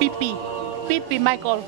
Pipi. Pipi, Michael.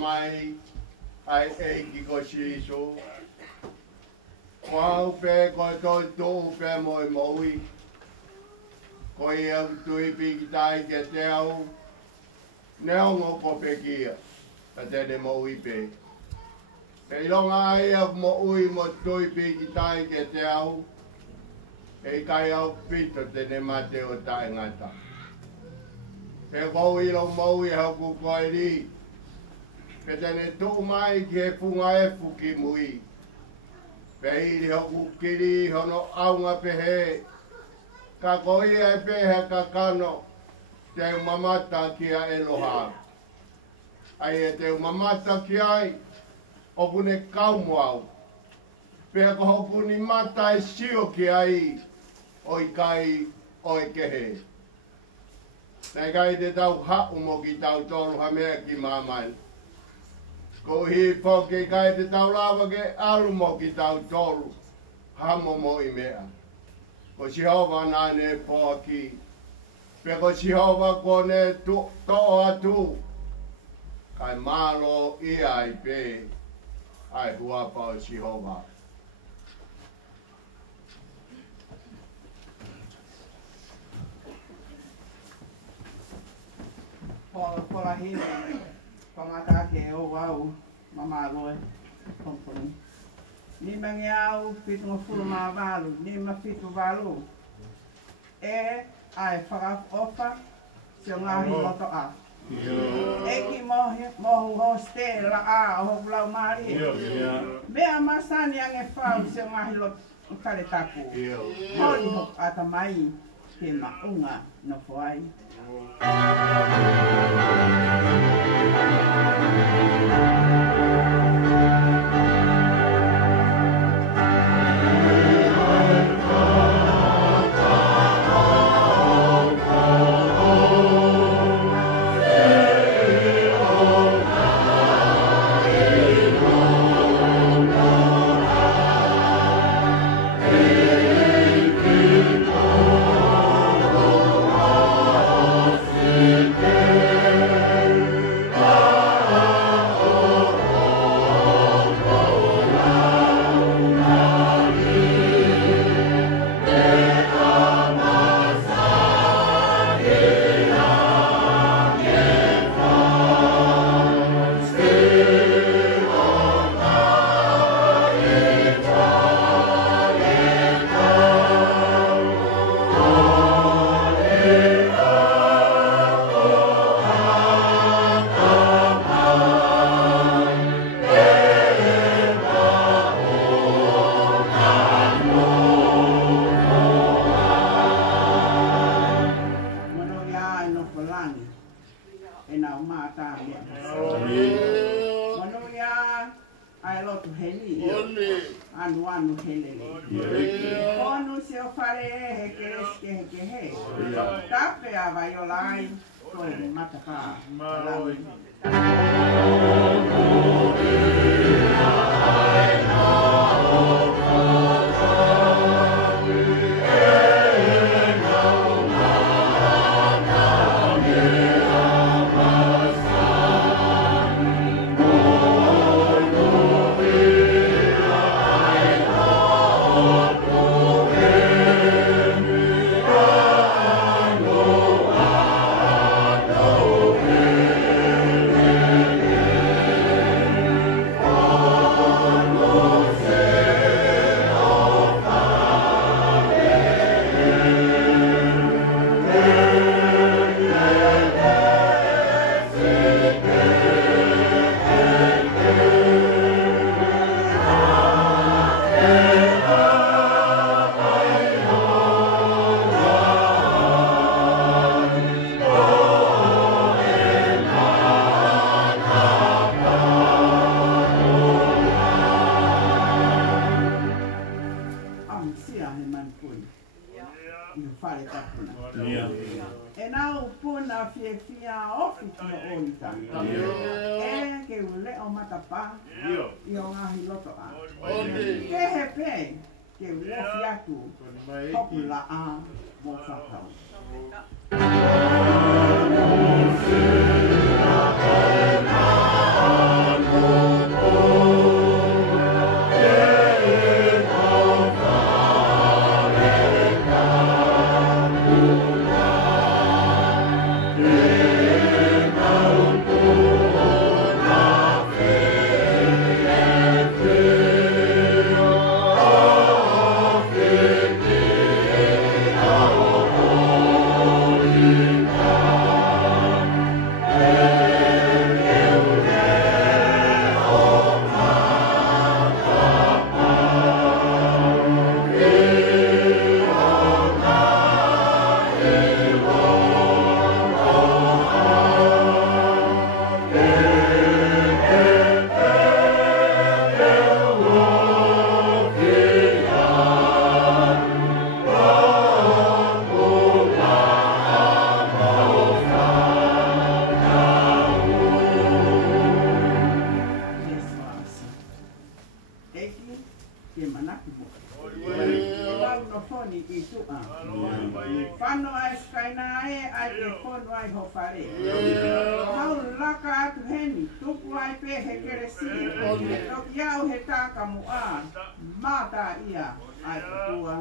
mai ai e ki ko shiso. Wau pe ko to pe moi. Ko e au tui pi tai ke te au. Neo ngo ko pe kia. Ka te de moi pe. Pe longa ai au mo ui mo tui pi ki tai ke te au. E kai au pito te ne mate o tai ngata. Pe kou ilo mau i hau ku koe ri. Pe tene tō mai ki he punga e fuki mui. Pe hiri hau ku kiri hono aunga pe he. Ka koi e pehe ka kano. Te mamata ki a eloha. Ai e te mamata ki ai. Oku ne kaumu au. Pe ko hoku ni mata e sio ki ai. Oi kai, oi kehe. Nei kai te tau hau mo ki tau tolu ha mea ki mamai. Ko hi poke kai te tau lawa ke alu mo ki tau tolu. Hamo mo i mea. Ko Jehova nane po ki. Pe ko Jehova ko ne to atu. Kai malo i ai pe. Ai hua pao Jehova. Ko la hine, ko ngata ke o wau, mama loe, komponi. Ni mangi au, fitu ngafuru maa walu, ni ma fitu walu. E, ai whakaofa, se o ngahi loto a. E ki mohu hoste la a, o hoku lau maari. Mea masani ange whau, se o ngahi loto kare taku. Hori hoku ata mai, te maunga no whai. Faka'osilea ke manaki mo. Lau no foni I tua. Whano ai skaina ai ke fono ai ho whare. Hau laka atu heni, tupu ai pe he keresi. Toki au he taka mua, mata ia ai tua.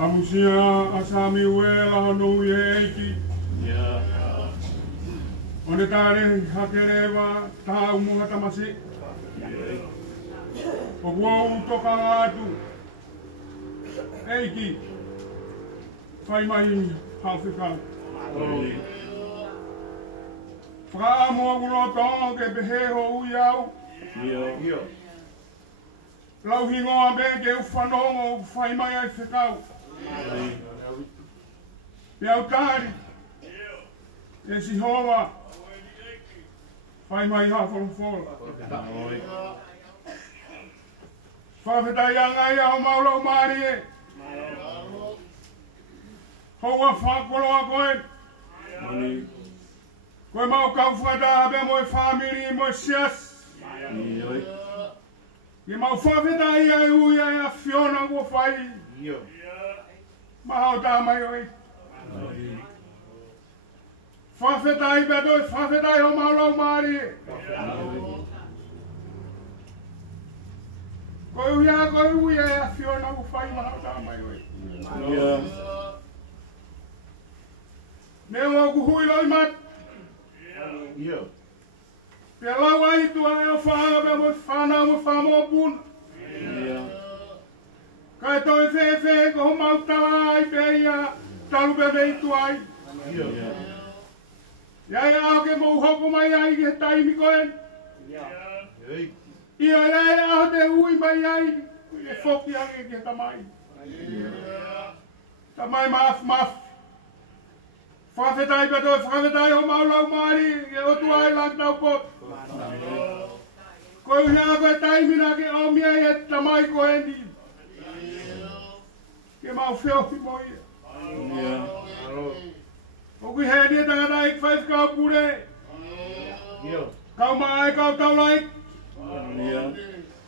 Amusia a Samiuela honu eiki. One tare hakerewa taha umuha tamasi. O wau toka atu. Eiki. Whai mai hawhika. Whaka mua ulotonga ke beheho uiau. Lau hingoa be ke uwhanongo whai mai ai whikau. Pea utari, e si hoa, whai mai hawhorofora. Whawhetai angai a ho maulau maari e. Hoa whakoloa koe. Koe mau kau whakata abe moe whamiri moe sias. Ke mau whawhetai ai ui ai a Fiona kua whai. Mahau tā mai oi. Whawhetai bedoi, whawhetai ho maulau maari e. Koe uia, koe uia e a Fiona kua whai mahau tā mai oi. Neo au kuhui loi mat. Pea lau ai tua e o whaanga pe mo whanau mo whamo puna. Kai toi whewhe ko ho mau tala ai pe ia talu pe veitu ai. Iai ao ke mou hoko mai ai ke taimi koen. Iai ao te ui mai ai ke whoki ake ke tamai. Tamai maf. Whawhetai pe toi, whawhetai ho mau lau maari ke otu ai lang tau pot. Koe uhianga koe taimina ke omia e tamai koen di. Ke mau whiohi moi. O kui hea nia tangata ik whaif kau pure. Kau maa e kau tau laik.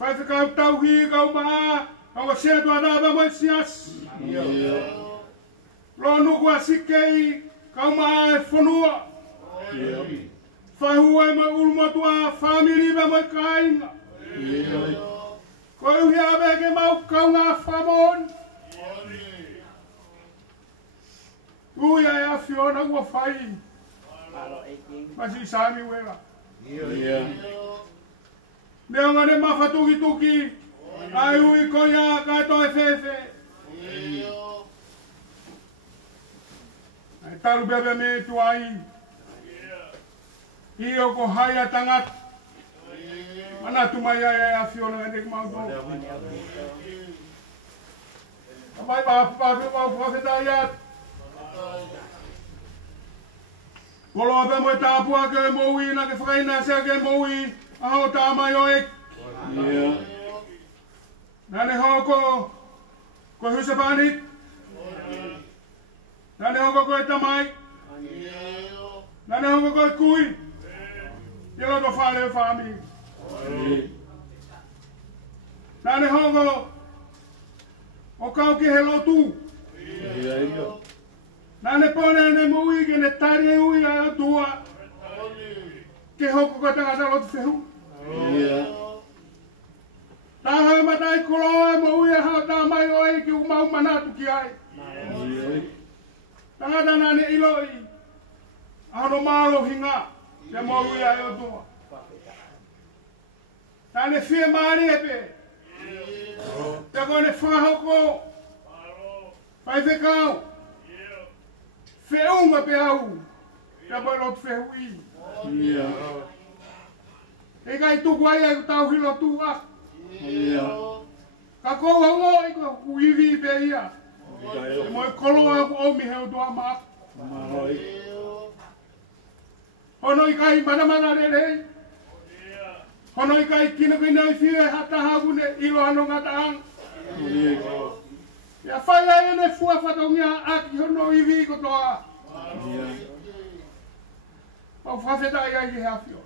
Whaif kau tau hi kau maa. Kau ka sea tua nāba moi sias. Lo nuku a sikei. Kau maa e whanua. Whahua e mai ulumatua whamiri me moi kainga. Koe uhi abe ke mau kau ngā whamon. Ui ai a Fiona kua whai. Masi Samiuela. Neo ngane mawhatuki tuki. Ai ui koia kai toi whewhe. Ai taru bebe me tu ai. Io ko haia tangat. Mana tu mai ai a Fiona ngane mau tu. Amai pa whawhetaiat. Kolo ape moe tāpua ke moui na ke whakaina sea ke moui aho tā mai oek. Nane hoko ko husapanit. Nane hoko ko tamai. Nane hoko ko kui. Ilo to whare whami. Nane hongo, o kau ki he lotu. Nane pone ne mui ke ne tari ui a o tua. Ke hoko ka tangata lotu whehu. Taha matai koloa e mui e hao tā mai o ei ki umau manatu ki ai. Tangata nane iloi. Ano malo hinga. Te mui a o tua. Nane Fiema'u e pe. Te kone whahoko. Faka'osilea. Wheunga pe au. Te barot whehui. E kai tuku ai ai tau hilo tu a. Ka kou hango i ko uiwi pe ia. E moi koloa ku omi heu tua maa. Hono i kai mana rerei. Hono i kai kina i whiwe hata hagune ilo ano ngataang. Ia whaia ene fua whatongia aki hono i vi kotoa. Pau whawhetai ai ki hawhio.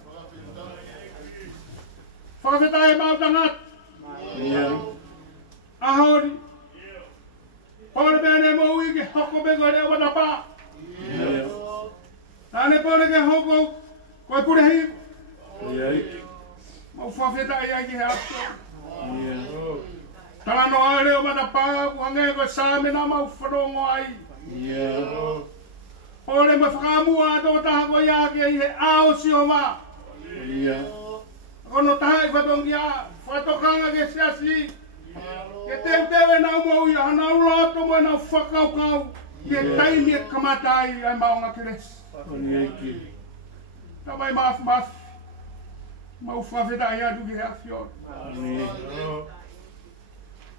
Whawhetai mautangat. Ahori. Pore bene mo ui ke hoko bego rea watapa. Tane pore ke hoko koe purehi. Mau whawhetai ai ki hawhio. Talano ai leo matapa ku hange ko samena mau whanongo ai. Ore ma whakamua ato taha ko ia ki he ao si o ma. Kono taha i whatongia, whatokanga ke siasi. Ke tewe nau mau ia, hanau loto mo nau whakaukau. Ke taimi e kamatai ai maunga kires. Tamai maaf. Mau whawhetai atu ki hea whior.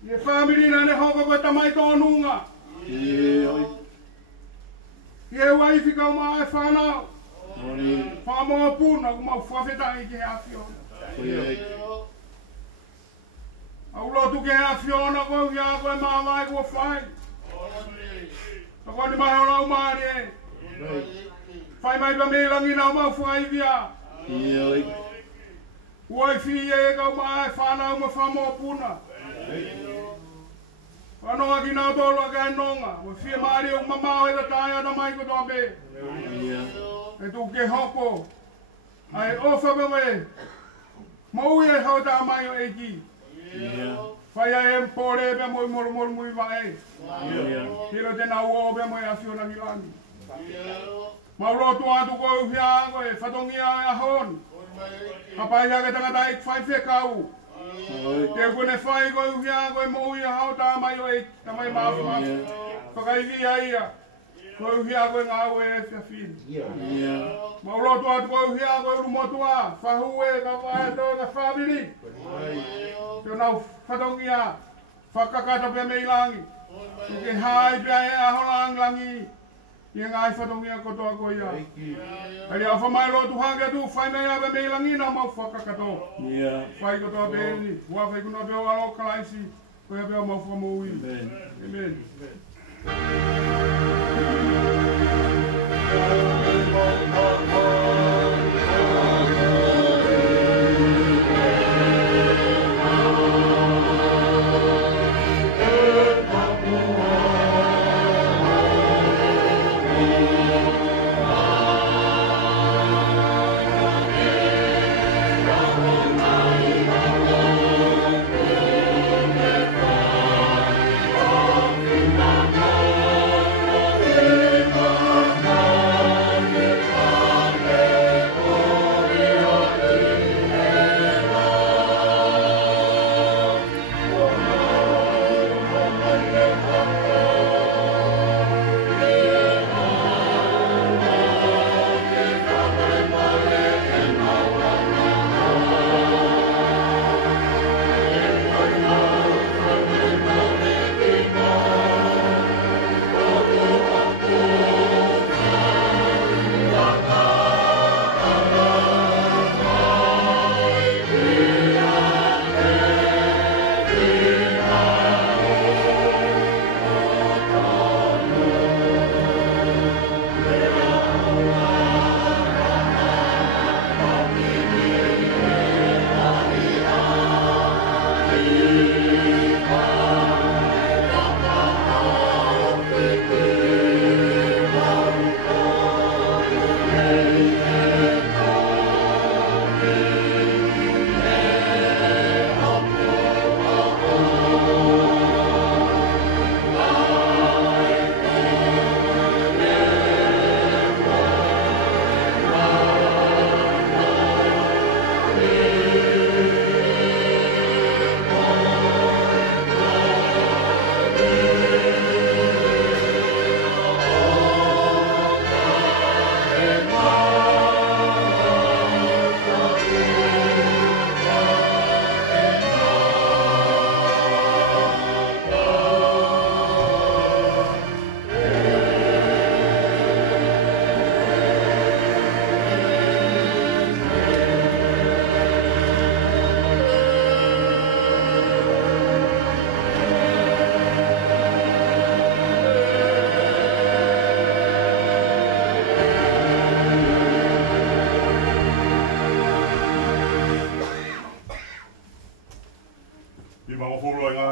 Ye family na ne hoko ko tamai tonunga. Ye waifi ka mai whanau. Whamoa puna ku mau whawhetai ki hea whior. Au lotu ke hea whiona ko hea koe mawai kua whai. Ta koe ni mahe o lau maari e. Whai mai pa meilangi nau mau whai via. Waifi e ka mai whanau ma whamoa puna. Whanonga ki nau tolu a kai nonga. Wa Fiema'u o mamao e ta taia na mai ko toa be. E tu ke hoko. Ai ofa mewe. Mau e hau ta mai o eiki. Whaia e mpore be moi moro mui wae. Hiro te nau o be moi a whiona milani. Mau lotu atu ko uhia koe whatongia e ahon. Hapai hake tangata ek whai Faka'osilea. Te kone whai koe uhia koe mo uia hau tā mai o ek. Ta mai maafu. Whakaivi a ia. Koe uhia koe ngā ue e whiawhini. Mau lotu atu koe uhia koe rumotua. Whahu e ka whae tō ka whawiri. Te nau whatongia. Whakakata pia meilangi. Ke hai pia e aholang langi. Ia ngai whatongia kotoa koe ia. Ari a whamai lotu hake atu, whai mei awe mei langina mau whakakato. Whai kotoa bēni, hua whai kuna beo alo kalaisi, koe beo mau whamoui. Amen.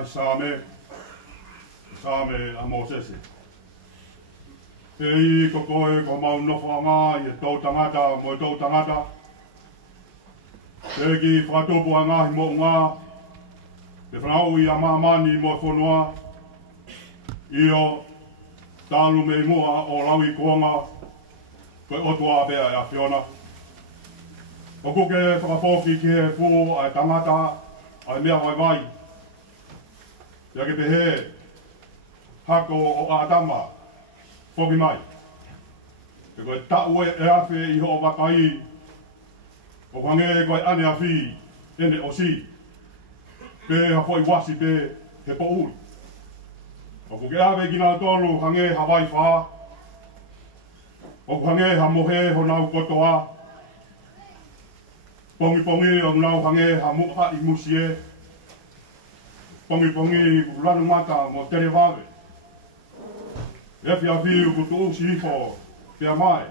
Same a Mosese. Hei ko koe ko mau nofa ngā i tau tangata mo tau tangata. Hei whakatopu a ngāhi mo ngā. Te whanau i a mamani mo whanua. Io talu me mua o lawi kuonga. Koe otua bea e a Fiona. O kuke whakapoki ki he pū ai tangata ai mea vai vai. Ia ke pehe hako o Adama. Poki mai. Te koe tau e awhi i ho wakai. O kwange koe ane a whi, ene o si. Pe ha poi wasi pe he po ui. O kuke awe gina tolu hange Hawaii wha. O kwange ha mohe ho nau kotoa. Pongi pongi o nau hange ha muha i musie. Pongi pongi ulanu mata mo tere wawe. E pia piu kutu usi hifo, pia mai.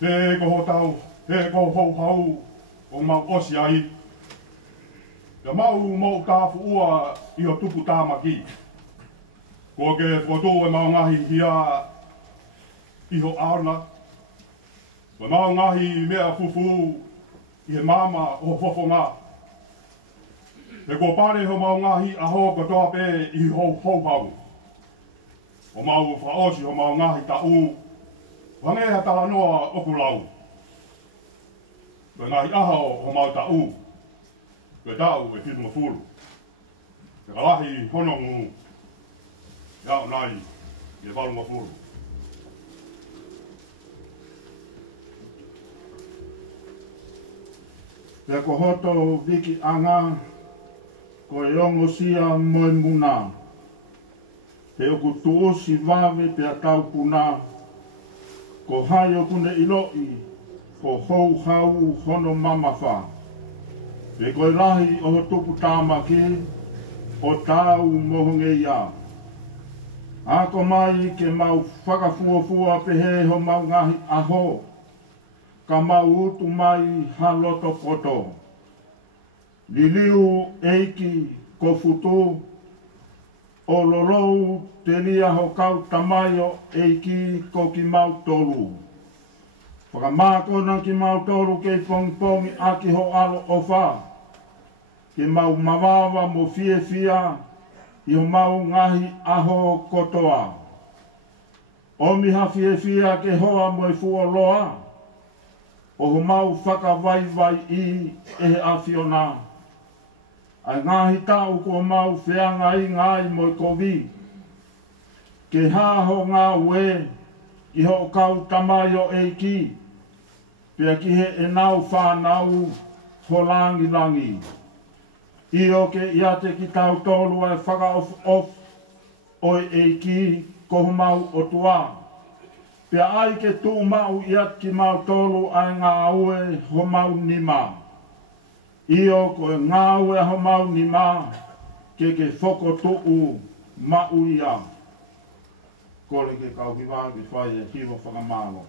He koho tau, he koho hou hau, o mau osi ai. Ia mau mau tāfu ua i o tupu tāmaki. Ko ke whotu e mau ngahi hia iho aona. Ko mau ngahi mea fufu i he mama o fofo ngā. E ko pare ho mau ngahi aho katoa pe i hou hou hau. O mau whaosi o mau ngahi ta u. Wangeha tala noa oku lau. Koe ngahi aho o mau ta u. Koe tau e whitunga fulu. Te kalahi honongu. Iau nai e walunga fulu. Pea ko hoto viki anga. Ko e ongo sia moe muna. Te oku tuosi wawe pea tau puna. Ko hai o kune iloi. Ko hou hau hono mamawha. E koe rahi o tupu tāmaki. O tau mohonge ia. Ako mai ke mau whakafuafua pehe ho mau ngahi aho. Ka mau utu mai haloto koto. Liliu eiki ko futu. O lorou te lia ho kau tamaio eiki ko ki mau tolu. Whakamākona ki mau tolu kei pongi aki ho alo o wha. Ke mau mawawa mo fie fia i ho mau ngahi aho kotoa. O miha fie fia ke hoa mo e fua loa. O ho mau whakawai vai i e a Fiona. Ai ngahi tau ko mau whianga i ngai mo i kovi. Ke haho ngā ue i ho kau tamaio e ki. Pea ki he e nau whanau ho langi langi. I o ke ia te ki tau tolu ai whakaof oi e ki ko ho mau o tua. Pea ai ke tū mau iat ki mau tolu ai ngā ue ho mau nima. Io ko ngā ue ho mau ni mā, ke whoko tuu mau ia. Kore ke kau ki wāngi whai e hiwa whakamālo.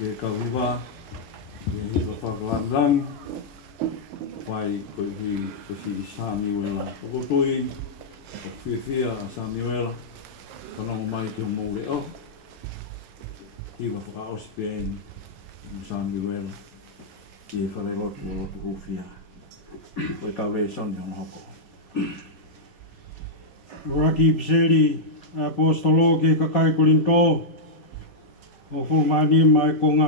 ke kawiwa ke whakalangang whai koe hui kosi Samiuela kokotoi ko whiwhia Samiuela kanongo mai te mo reo kiwa Faka'osilea Samiuela ki e whare lotu o lotu rufia koe ka wei soni on hoko Raki Piseri Apostolo ke kakai kulinto o fumani mai konga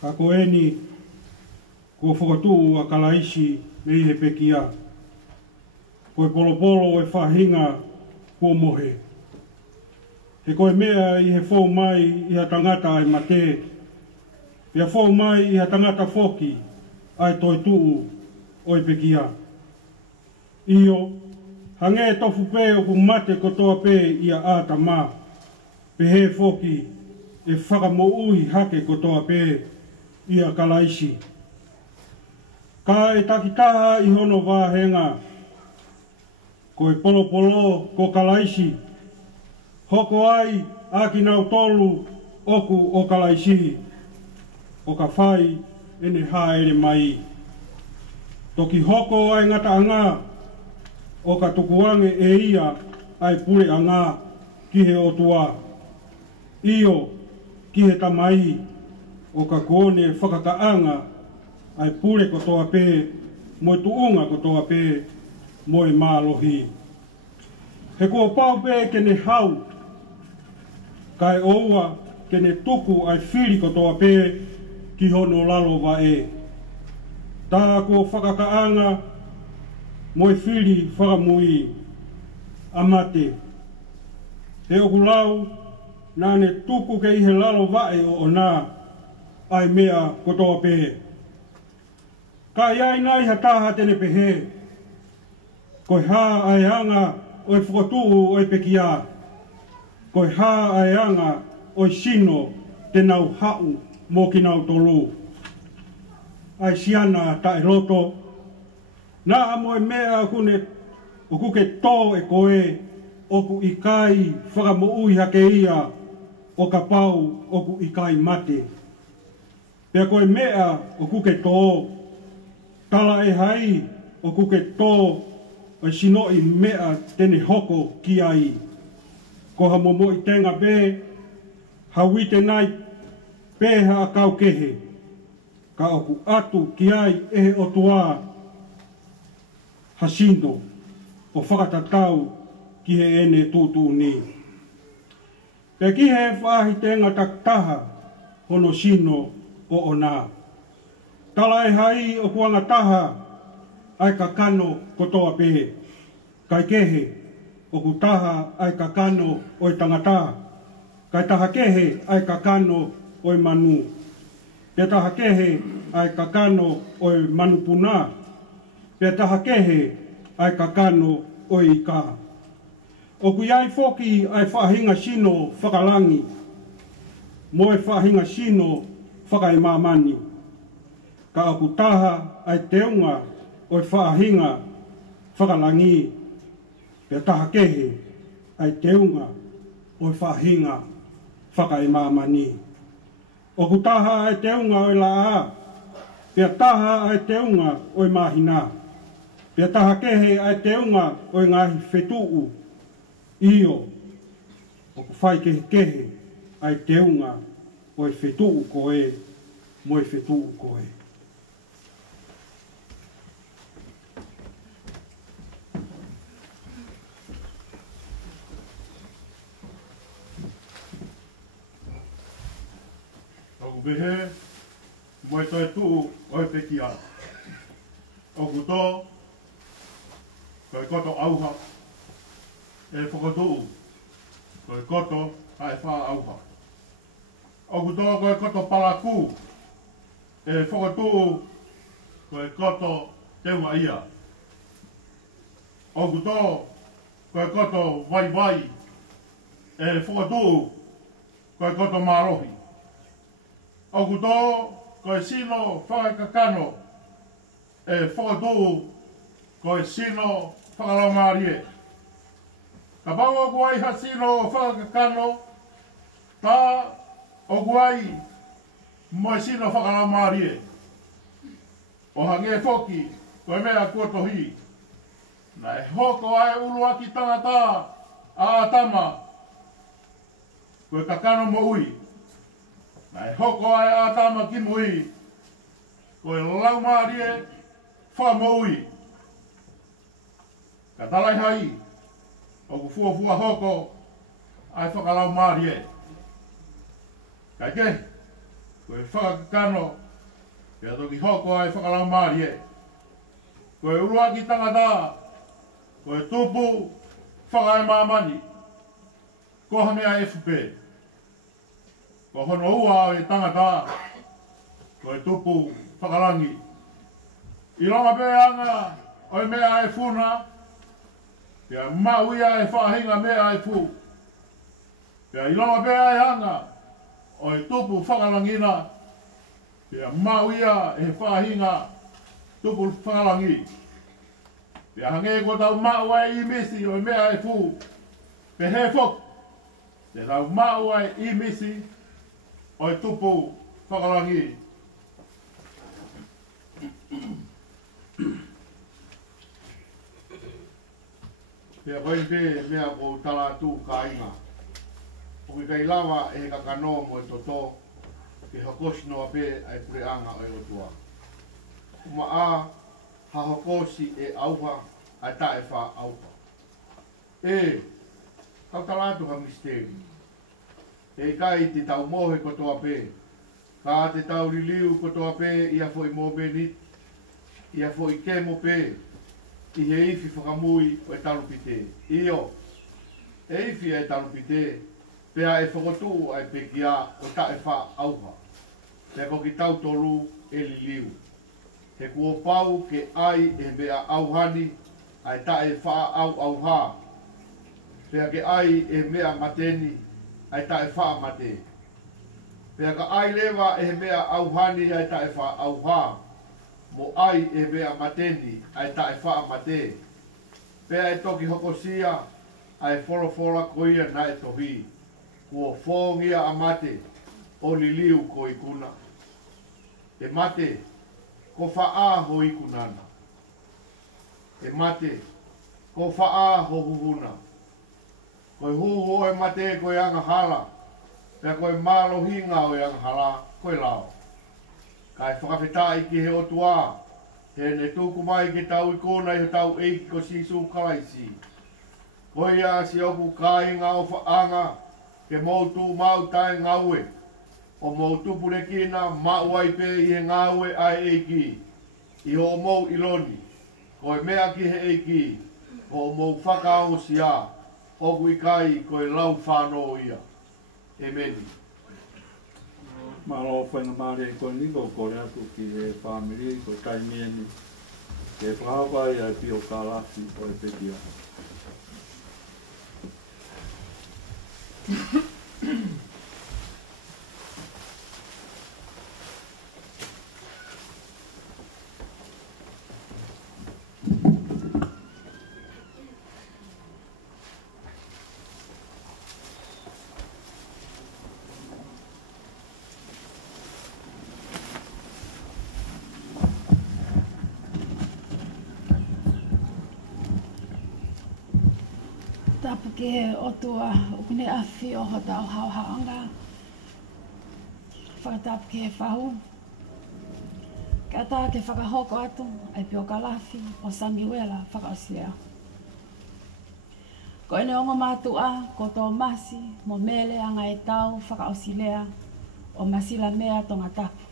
ka koeni ko fotu a kalaisi nei he pekia ko polopolo e fahinga ko mohe he ko mea I he fo mai I ha tangata ai mate ia fo mai I ha tangata foki ai toi tuu o I pekia Iyo, hange tofu pe o ku mate kotoa pe ia ata ma. Pe he foki e whakamo ui hake kotoa pe ia kalaisi. Ka e takitaha I hono wāhenga. Ko e polo ko kalaisi. Hoko ai aki nau tolu oku o kalaisi. O ka whai ene haere mai. Toki hoko ai ngata anga. O ka tukuange e ia ai pule anga ki he otua. Iyo ki he tamai o ka kone whakakaanga ai pule kotoa pe mo I tuunga kotoa pe mo I mālohi. He kua pau pe kene hau kai oua kene tuku ai whiri kotoa pe ki hono lalo wa e. Tā kua whakakaanga moi whiri whakamui amate. He oku lau, nāne tuku ke I he lalo vae o nā, ai mea kotoa pehe. Ka iai nai ha taha tene pehe. Koi hā ai anga oi whakatuu oi pekia. Koi hā ai anga oi sino te nau hau mō ki nau tolu. Ai siana tae loto, Nā amoe mea kune o kuke tō e koe o ku ikai whakamoui hake ia o ka pau o ku ikai mate. Pea koe mea o kuke tō, tala e hai o kuke tō o sinoi mea tene hoko ki ai. Ko ha momo I tenga be, hawite nai peha a kau kehe, ka oku atu ki ai e o tua hasindo o whakatatau ki he ene tūtū ni. Pe ki he whahi tenga taktaha hono sino o ona. Tala e hai o kuanga taha ai ka kano kotoa pehe. Kai kehe o ku taha ai ka kano o I tangata. Kai taha kehe ai ka kano o I manu. Pe taha kehe ai ka kano o I manu puna. Pea taha kehe ai ka kano o I ka. O ku iai foki ai whahinga sino whakalangi. Mo e whahinga sino whakaimamani. Ka oku taha ai teunga o I whahinga whakalangi. Pea taha kehe ai teunga o I whahinga whakaimamani. O ku taha ai teunga o I laa. Pea taha ai teunga o I mahina. Pea taha kehe ai teunga o I ngahi whetuu. Iyo, o ku whai kehe ai teunga o I whetuu koe, mo I whetuu koe. Oku behe, mo I toi tuu o I pekia. Oku tō, koe koto auha, e whakatuu, koe koto ai wha auha. Oku tō koe koto palaku, e whakatuu, koe koto te ua ia. O kuto, koe koto vai vai, e whakatū, koe koto marohi. O kuto, koe sino whakakano, e whakatū, koe sino whakalaumarie. Ka pau o kuai ha sino whakakano, tā o kuai moe sino whakalaumarie. O hange foki, koe mea kua tohi. Na e hoko ai ulu aki tangata a atama. Koe kakano mo ui. Na e hoko ai a atama ki mo ui. Koe laumarie wha mo ui. Ka talai hai. O ku fua hoko ai whakalaumarie. Kai ke? Koe whakakano. Kia toki hoko ai whakalaumarie. Koe ulu aki tangata. Koe tupu whakae mamani. Koha mea FP. Ko hono ua e tangata. Koe tupu whakarangi. I longa peanga o mea e funa. Pia mauia e whahinga mea e fu. Pia i longa pea e hanga o e tupu whakarangina. Pia mauia e whahinga tupu whakarangi. Pia hange ko tau maua e imisi o mea e fu. Pe he fok. Te tau maua e imisi o e tupu whakarangi. Pia koe te mea ko tala tu ka inga. O ki kai lawa e kakano mo e toto. Ke hakosi no ape ai pureanga o e otua. Kuma a ha hokosi e auha ai ta e wha auha. E, kau talatu ha misteri. E kai te tau mohe kotoa pe. Ka te tau liliu kotoa pe ia fo i mo benit. Ia fo i ke mo pe. I he ifi whakamui o e talupite. Io, e ifi e talupite. Pea e whakotu ai pekia o ta e wha auha. Pea ko ki tau tolu e liliu. He kua pau ke ai e mea auhani ai ta e wha auha. Pea ke ai e mea mateni ai ta e wha mate. Pea ka ai lewa e mea auhani ai ta e wha auha. Mo ai e mea mateni ai ta e wha mate. Pea e toki hokosia ai wholofola koia na e tohi. Kua whongia a mate o liliu ko i kuna. E mate ko Fai'aho i kunana. E mate ko Fai'aho huhuna. Koe huhu e mate koe anga hala. Pea koe malo hinga o anga hala koe lao. Kai whakawhetai ki he otua. He ne tuku mai ki tau i kona i he tau eiki ko sisu kalaisi. Koe a si oku kāinga o whaanga. Ke moutu mau tai ngaue. O moutu purekina mau ai pe i he ngaue ai eiki. I ho mou iloni. Koe mea ki he eiki. O mou Faka'osilea. O kui kai koe lau whanau ia. E meni. Malo whainga maare koe niko kore atu ki he whamiri, koe kai mieni. Ke whakawai ai pio ka lafi o e pekia. Tapu ke otua upine afi o hota o hauhaanga. Whakatapu ke he whahu. Ka tā ke whakahoko atu ai pio ka lafi o Samiuela Faka'osilea. Ko ene ongo mātua ko tō masi mo mele anga e tau Faka'osilea o masila mea tonga tapu.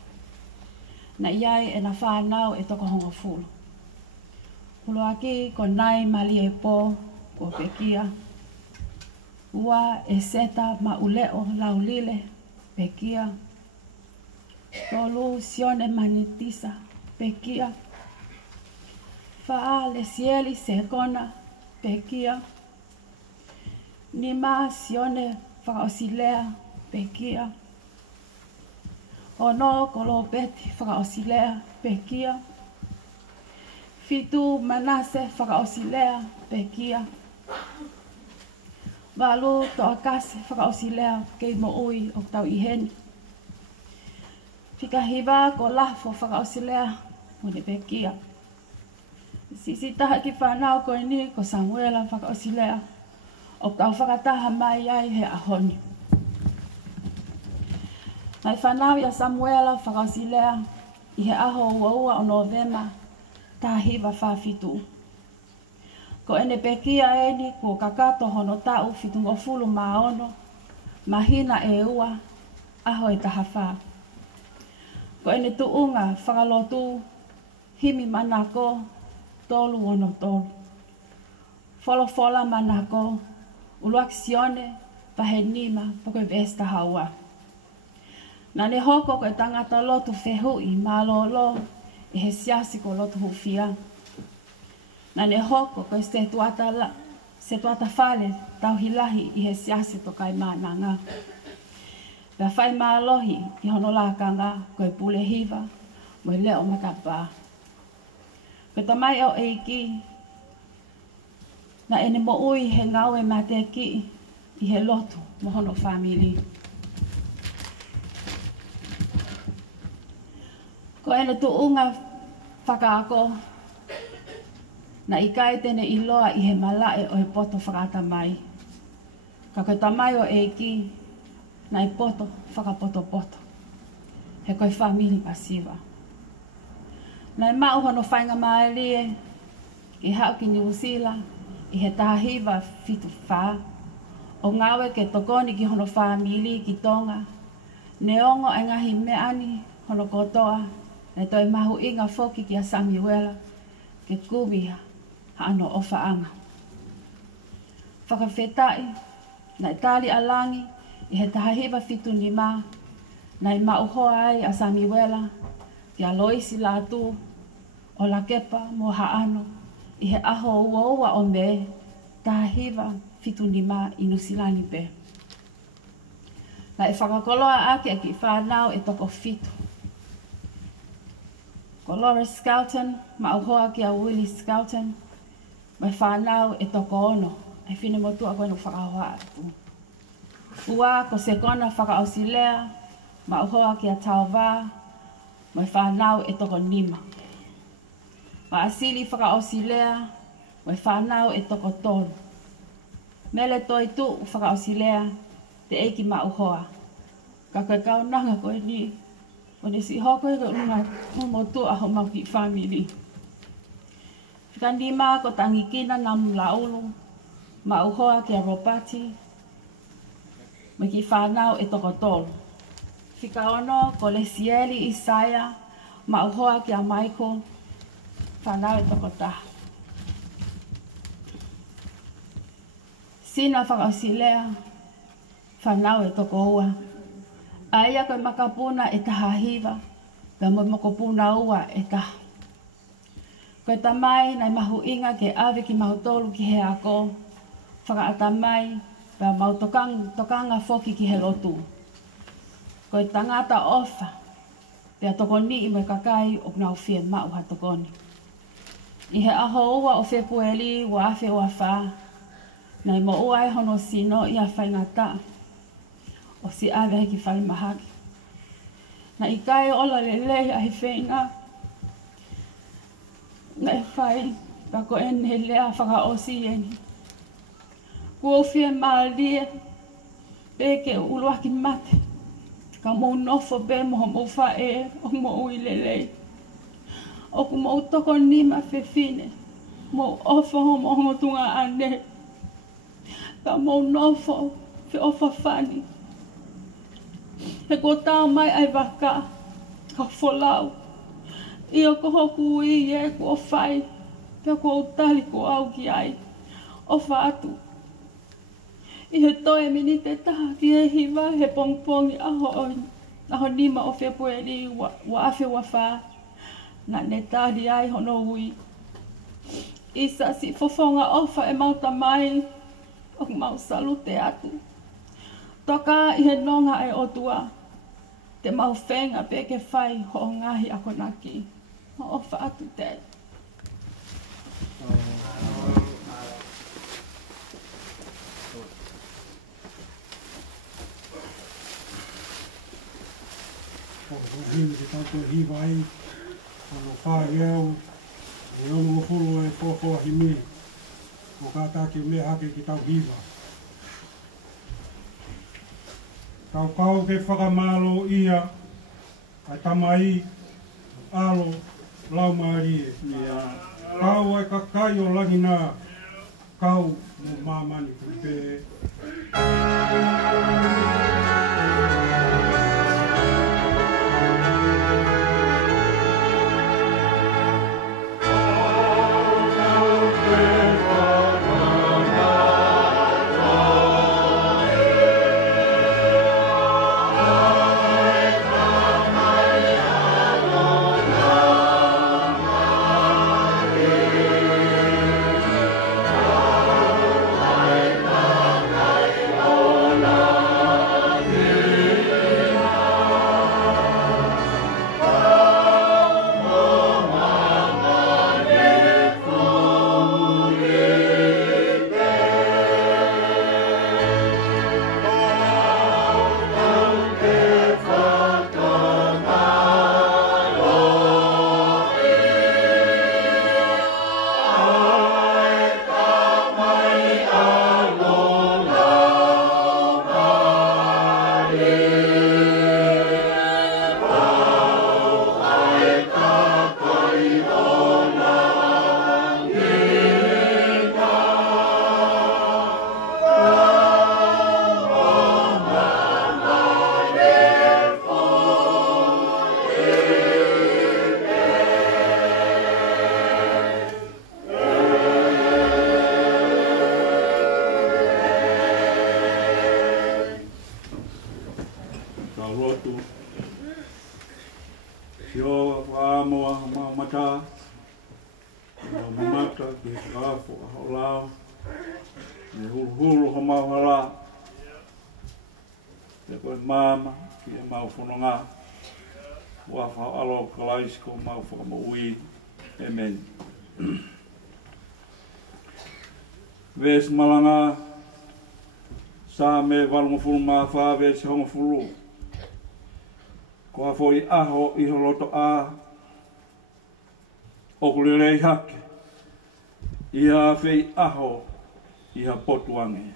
Na iai e na whanau e toko hongo fulu. Hulu aki ko nai mali e pō ko pekia. Ua e seta ma uleo laulile pekia. Tolu sion e manitisa pekia. Fa'a le sieli se kona pekia. Nima sione Faka'osilea pekia. Ono kolo beti Faka'osilea pekia. Fitu manase Faka'osilea pekia. Walu to akase Faka'osilea kei mo'ui o tau iheni. Fikahiva ko lafo Faka'osilea mo ne pekia. Sisi taha ki whanau ko ni ko Samiuela Faka'osilea o tau whakataha mai ai he ahoni. Mai whanau ia Samiuela Faka'osilea i he aho ua o Novema taha hiva whawhitu. Ko ene pekia eni ko kakato hono tau fitungo fulu maono, mahina e ua, aho e taha wha. Ko ene tuunga whakalotu, himi manako, tolu ono tolu. Folofola manako, uluaksione, pahenima, poko vesta haua. Nane hoko ko e tangata lotu fehui, malolo, e he siasi ko lotu hufia. Nane hoko ko se tuata fale tau hilahi i he siasi to kai mananga. Pea whai maalohi i hono lakanga ko e pule hiva mo e leo matapa. Ko tamai au eiki na ene mo ui he ngau e mate ki i he lotu mo hono family. Ko ene tuunga whakaako na ikai tene iloa i he malae o he poto whakata mai. Ka koe tamai o eiki na i poto whakapoto poto. He koe whamiri pasiva. Na i mau hono whainga maalie i hau ki New Zealand i he tahiva fitu wha. O ngawe ke tokoni ki hono whamiri ki tonga. Neongo e ngahi meani hono kotoa. Na toi mahu inga foki ki a Samiuela ke kubia ano o whaanga. Whakawhetai, na itali alangi, i he tahahiva fitu ni mā, na i mauhoa ai a Samiuela, ki a loisi lātu, o la kepa mo haano, i he aho ua o me, tahahiva fitu ni mā i Nusilani pe. Na i whakakoloa ake ki whanau e toko fitu. Ko Laura Skelton, mauhoa ki a Willie Skelton, mai whanau e toko ono, e whine motu a koe no whakahoa atu. Ua ko se kona Faka'osilea, mauhoa ki a Taovā, mai whanau e toko nima. Ma asili Faka'osilea, mai whanau e toko tolu. Mele toi tu Faka'osilea, te eiki mauhoa. Ka koe kaunanga koe ni, o ne si hoko e ka motu a ho mau ki family. Ka nima ko tangikina nam laulu, mauhoa ki a Ropati, me ki whanau e toko tolu. Fika ono ko le sieli Isaya, mauhoa ki a Michael, whanau e toko taha. Sina Faka'osilea, whanau e toko ua. Aia koe makapuna e taha hiva, ka mo makopuna ua e taha. Koe tamai nai mahu inga ke ave ki mahu tolu ki he ako, whakaatamai, pea mau tokanga foki ki he lotu. Koe tangata ofa, pea tokoni i mai kakai o nau Fiema'u ha tokoni. I he aho ua o Februari wa afe ua wha, nai mo ua e hono sino i a whaingata, o si ave heki whai mahaki. Na i kai ola lelei a he whainga, na e whai, ka ko ene lea whakaosi eni. Kua Fiema'u peke uluaki mate, ka mou nofo be moho mou whae o mou i lelei. O ku mou toko nima whewhine, mou ofa ho moho tunga ane, ka mou nofo whi ofa whani. He ko tau mai ai waka, ka wholau. I o ko hoku i e ko whai, pia ko utali ko au ki ai, o whaatu. I he toe mini te taha ki he hiva, he pongpongi aho nima o Februari wa afe wa wha, na ne tāri ai hono ui. Isa si fofonga ofa e mauta mai o mau salute atu. Toka i he nonga e otua. Te mau whenga pe ke whai ho o ngahi a konaki. Ho ofa atu te. Him te tātou hiwa ai, ano Fai'aho, e ono o furu e fōwha himi, o kātake me hake ki tau hiwa. Tau kau ke whakamalo ia, ai tamai, alo, lau maarie. Kau ai kakai o langina, kau mo mamani kupe. Mama, Fiema'u whanonga, Faka'alo kalaisko, mau whakamauī, Amen. Ves Malanga, sa me walungafuru mā whāwe se hongafuru. Ko hafo I aho I holoto a, o kulirei hake, Iha whei aho, Iha potuange.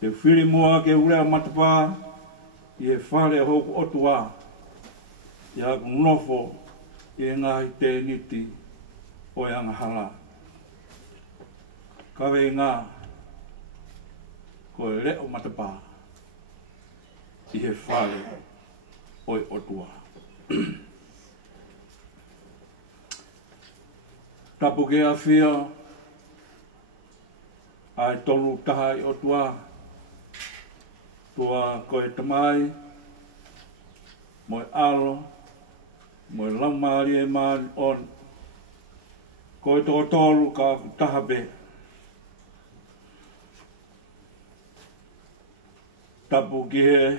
Te whiri mua ke urea matapā, I he whare hoku otua, I haku nofo, I he ngahi te niti, o e anga hala. Kawe ngā, ko e reo matapā, I he whare, o e otua. Tapu ke a whia, ai tolu taha I otua, tua koe tamai, moe alo, moe lamari e maani on, koe toko tolu ka tahabe. Tapu ki he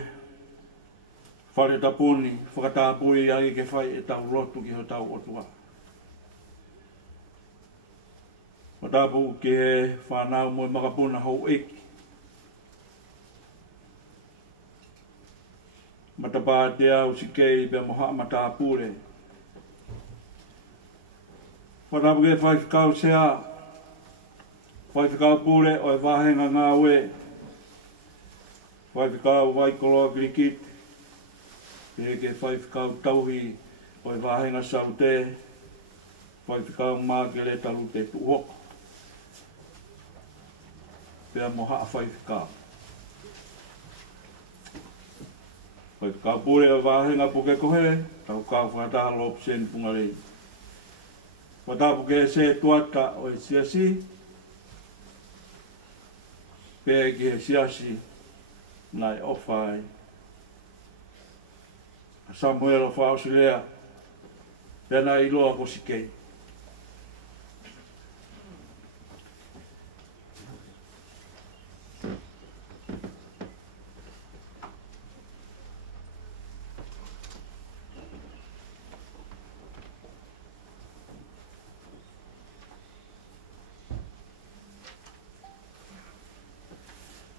whare tapuni, whakatapui ai ke whai e tau lotu ki ho tau otua. Tapu ki he whanau moe makapuna hou eki. Matapā te au sikei pe moha matapure. Whatapu ke Faka'osilea, Faka'opure o e wahenga ngā ue. Faka'o waikoloa kirikit, pe ke Faka'o tauhi o e wahenga saute, Faka'o mākele tarute tuoko. Pe moha Faka'o. Oi ka pure wahenga puke kohe, tau ka whata lop sen pungarei. Wata puke se tuata o siasi, pe ki siasi nai ofai. Samiuela Faka'osilea, pena I loa ko sikei.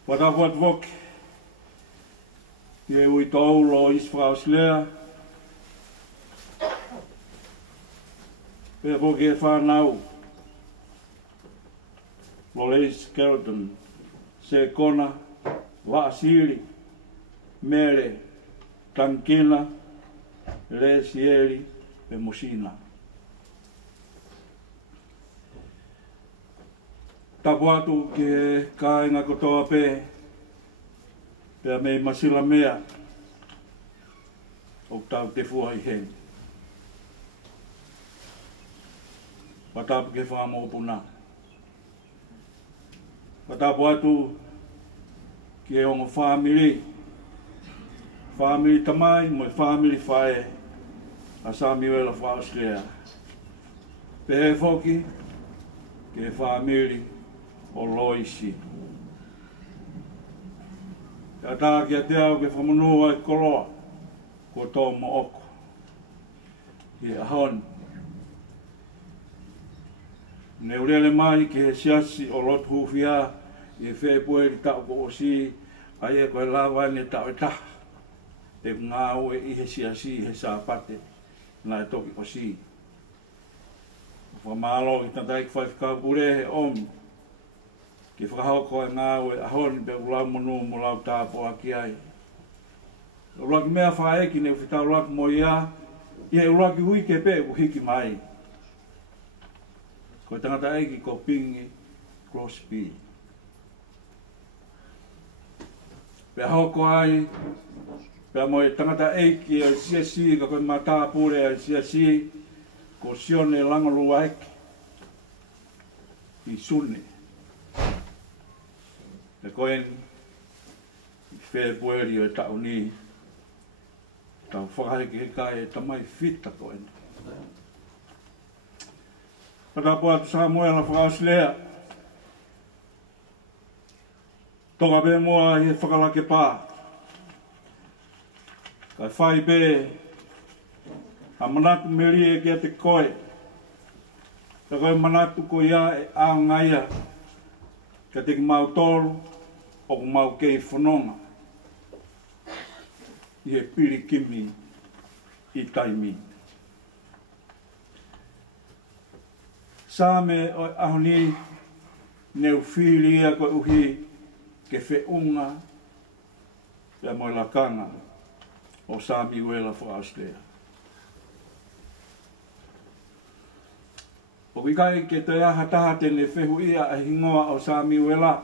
Watafuat wok. Ye ui tau lo is Faka'osilea. Pe woki e whanau. Lo leis skeleton. Se kona. Waasiri. Mere. Tankina. Le sieri. Pe mosina. Tapu atu ke kāinga kotoa pe. Pea mei masila mea. O tau te fua i hen. Patapu ke whamopuna. Patapu atu ke ongo family. Family tamai mo family fae. A Samiuela Faka'osilea. Pehe foki ke family o loisi. Ka tā kia te au ke whamunua e koroa ko tō mo oko. Ke ahon. Ne urele mai ke he siasi o lotu huwhia i whee pueri tau ko o si ai e koe lawa ne tau e taha. E ngā ue i he siasi he sāpate na e toki o si. Whamalo i tatai ki whaifkau pure he omi. Ki whakahoko e ngā ue ahoni pe ulau monu mo lau tāpo aki ai. Uraki mea whaeki ne whitau uraki mo ia, i he uraki hui ke pe u hiki mai. Ko tangata eiki ko pingi Crosby. Pe hoko ai, pe mo e tangata eiki e siasi ka koe mata pure e siasi ko sione langolua eki. I sune. E koen i whee pueri o e tau ni tau whakaheke he kai e tamai fita koen. Patapu atu Samiuela Faka'osilea. Toka pe mua i he whakalake pā. Kai whai pe a manatu meri e kia te koe. Ka koe manatu ko ia e ao ngaia. Ka te ki mau tolu o ku mau kei whanonga. I he piri kimi i taimi. Sāme o ahoni neu whiria koe uhi ke whiunga pia moi lakanga o Samiuela Faka'osilea. O kai ke te aha taha tene whehu ia a hingoa o Samiuela.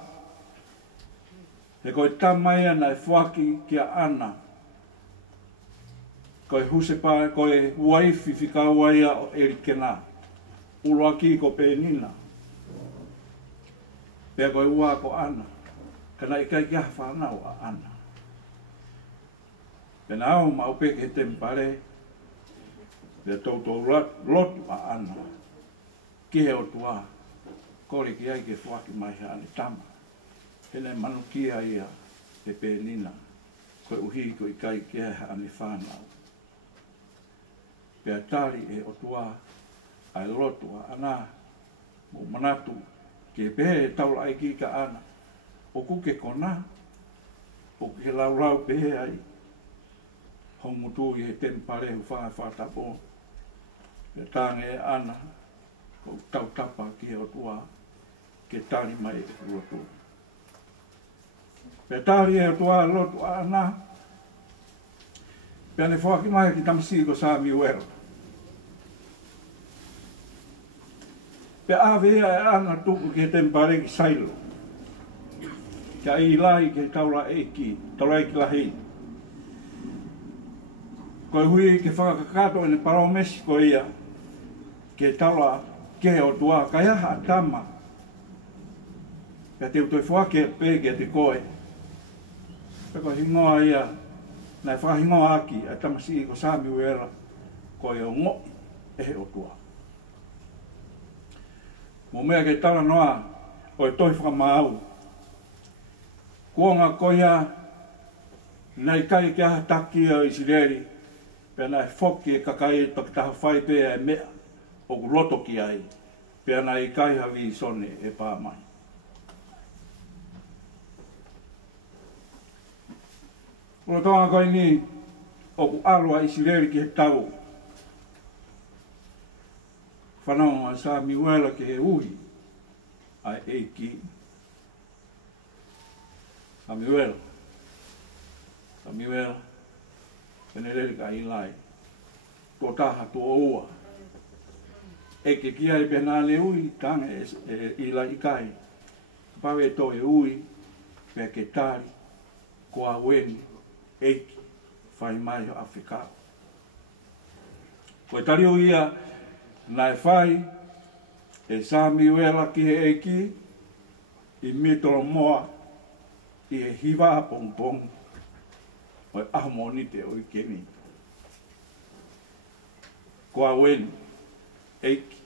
He koe tamaia na e whaki kia ana. Koe husepa, koe waifi whikaua ia o erikena. Uloaki ko penina. Pea koe ua ko ana. Kana i kai kia whanau a ana. Pena au maupeke he tempare. Pea tautou lotu a ana. Ke o tua, kore ki ai ke whaki mai hane tama. Hene manukia ia e penina, koe uhi ko i kai ke hane whanau. Pea tari e o tua, ai lotu a ana, mo manatu, ke pehe e taula ai ki ka ana. O kuke kona, o ke lau pehe ai. Hongutu i he tempare hu whatapo. Pea tange e ana, ko tau tapa ki o tua ke tari mai e rotu. Pe tari e o tua lotu ana. Pe ane whaki mai ki tamsi ko Samiuela. Pe awea e ana tuku ke tempare ki sailo. Ka i lahi ke taula eki, taula eki lahi. Koe hui ke whakakato ene paromesi ko ia ke taula ke o tua kai aha tama. Ka te utoi whake pe ke te koe. Peko hingoa ia, nai whahingoa aki a tamasi ko Samiuela koe o ngoi e o tua. Mo mea ke tala noa o e toi whakamau. Kuonga koia nai kai ke aha taki o Isileri pe nai whoki e kakai toki taha whai pe e mea o roto ki ai, pia na i kai hawi sone e pā mai. O tonga koe ni, o ku alua Isileli ki he tau. Whanau a Samiuela ki he uhi, ai eiki. Samiuela. Samiuela. Peneleli ka ilai. Tō taha tō oua. E ke kia e pena le ui, tanga e ilai ikai. Pawe tō e ui, pe ke tari, ko a weni, eiki, whai mai o Faka'o. Ko e tari o ia, na e whai, e Samiuela ki he eiki, i mitoro moa, i he hiwa pong, o e ahamonite o i keni. Ko a weni, eiki,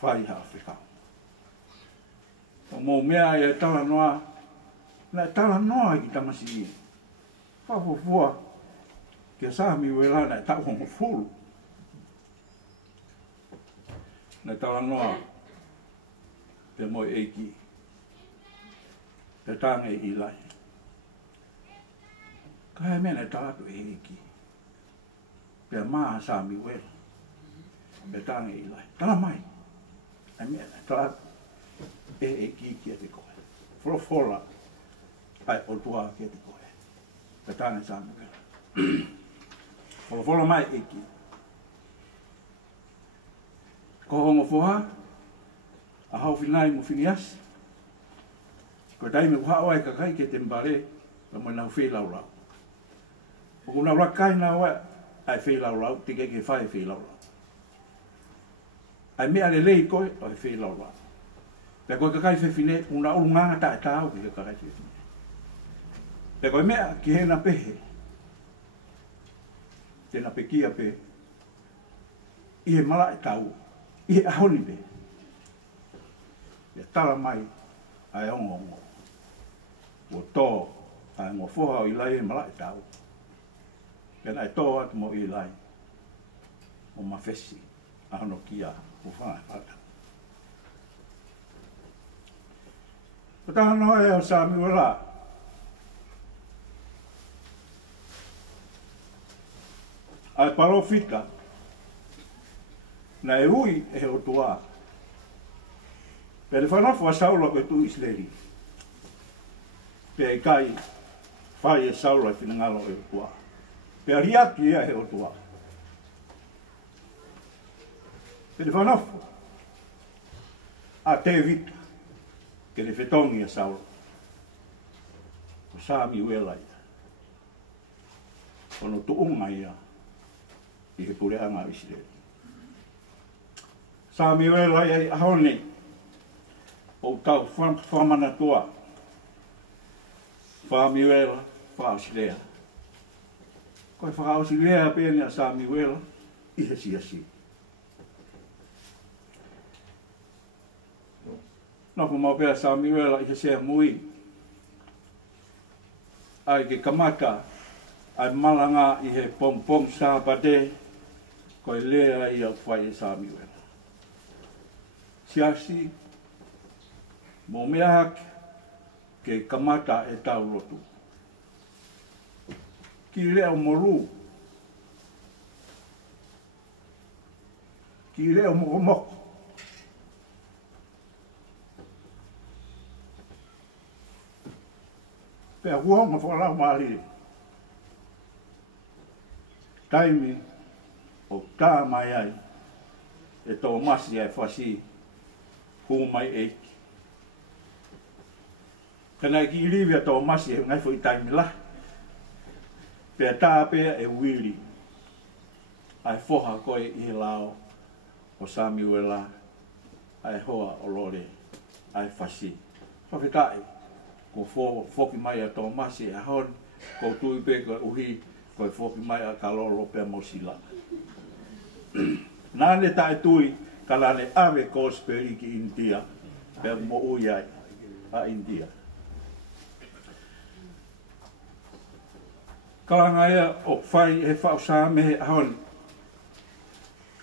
Fai'aho Faka'o. O mō mea e tala noa, na tala noa ki tamasi i. Whawhawhua, kia Samiuela na tau hongo fulu. Na tala noa, te moi eiki, te tanga i ilai. Ka hea mea na tala tu eiki, pe maa Samiuela, te tanga i ilai. Tala mai, ai mea na tala e kia te koe. Wholofola ai o tua kia te koe. Te tāne Samiuela. Wholofola mai e ki. Ko hongo whoha, a hau whinai mo whiniasi. Ko taime uha oai kakai ke te mbare, ka mo nau whelau. O kuna rakai na oa, ai whelau, te keke whai whelau. Ai mea le lei koe, ai whelau. Pe koe kakai whewhine, una urunganga tae tāu ki kakai whewhine. Pe koe mea ki he na pehe. Tēnā pe kia pe. I he mala e tau. I he ahoni pe. Ia tala mai ai ongo. O tō ai ngō whoha o ilai e mala e tau. Pena e tō atu mo ilai. O mawhesi. Ahono kia. O whana whata. O taha noa e o Samiuela. Ai parofita. Na e ui e o tua. Pere whanafu a saula koe tu Isileli. Pe e kai whai e saula e whinangalo e o tua. Pe a riaki ea e o tua. Pere whanafu. A te vita. Ke ne whetongi a saula. O Samiuela ia. Ono tuunga ia. I he pureanga Isileli. Samiuela ia i ahone. O tau whamana tua. Samiuela, Faka'osilea. Koe Faka'osilea pēne a Samiuela, i he siasi. Noko mau pēa Samiuela i he sea mui. Ai ke kamata, ai Malanga i he pong sāpate, koe lea i au whai e Samiuela. Siasi, mō mea hake, ke kamata e tau lotu. Ki leo moru. Ki leo mokomoko. Pea huonga whakarau maari. Taimi o tā mai ai e tō masi ai whasi hu mai eiki. Kana ki iriwia tō masi e ngai fo i taimi la. Pea tā pea e wiri. Ai whoha koe i he lao o Samiuela. Ai hoa o lore. Ai whasi. Whawhetai. Ko whoki mai a tō masi e hon. Ko tui pe koe uhi. Koe whoki mai a kalolo pea mosila. Nāne tae tui. Kalane ave kosperi ki India. Pea mo uiai a India. Kalanga ea o whai he whao sāme he ahoni.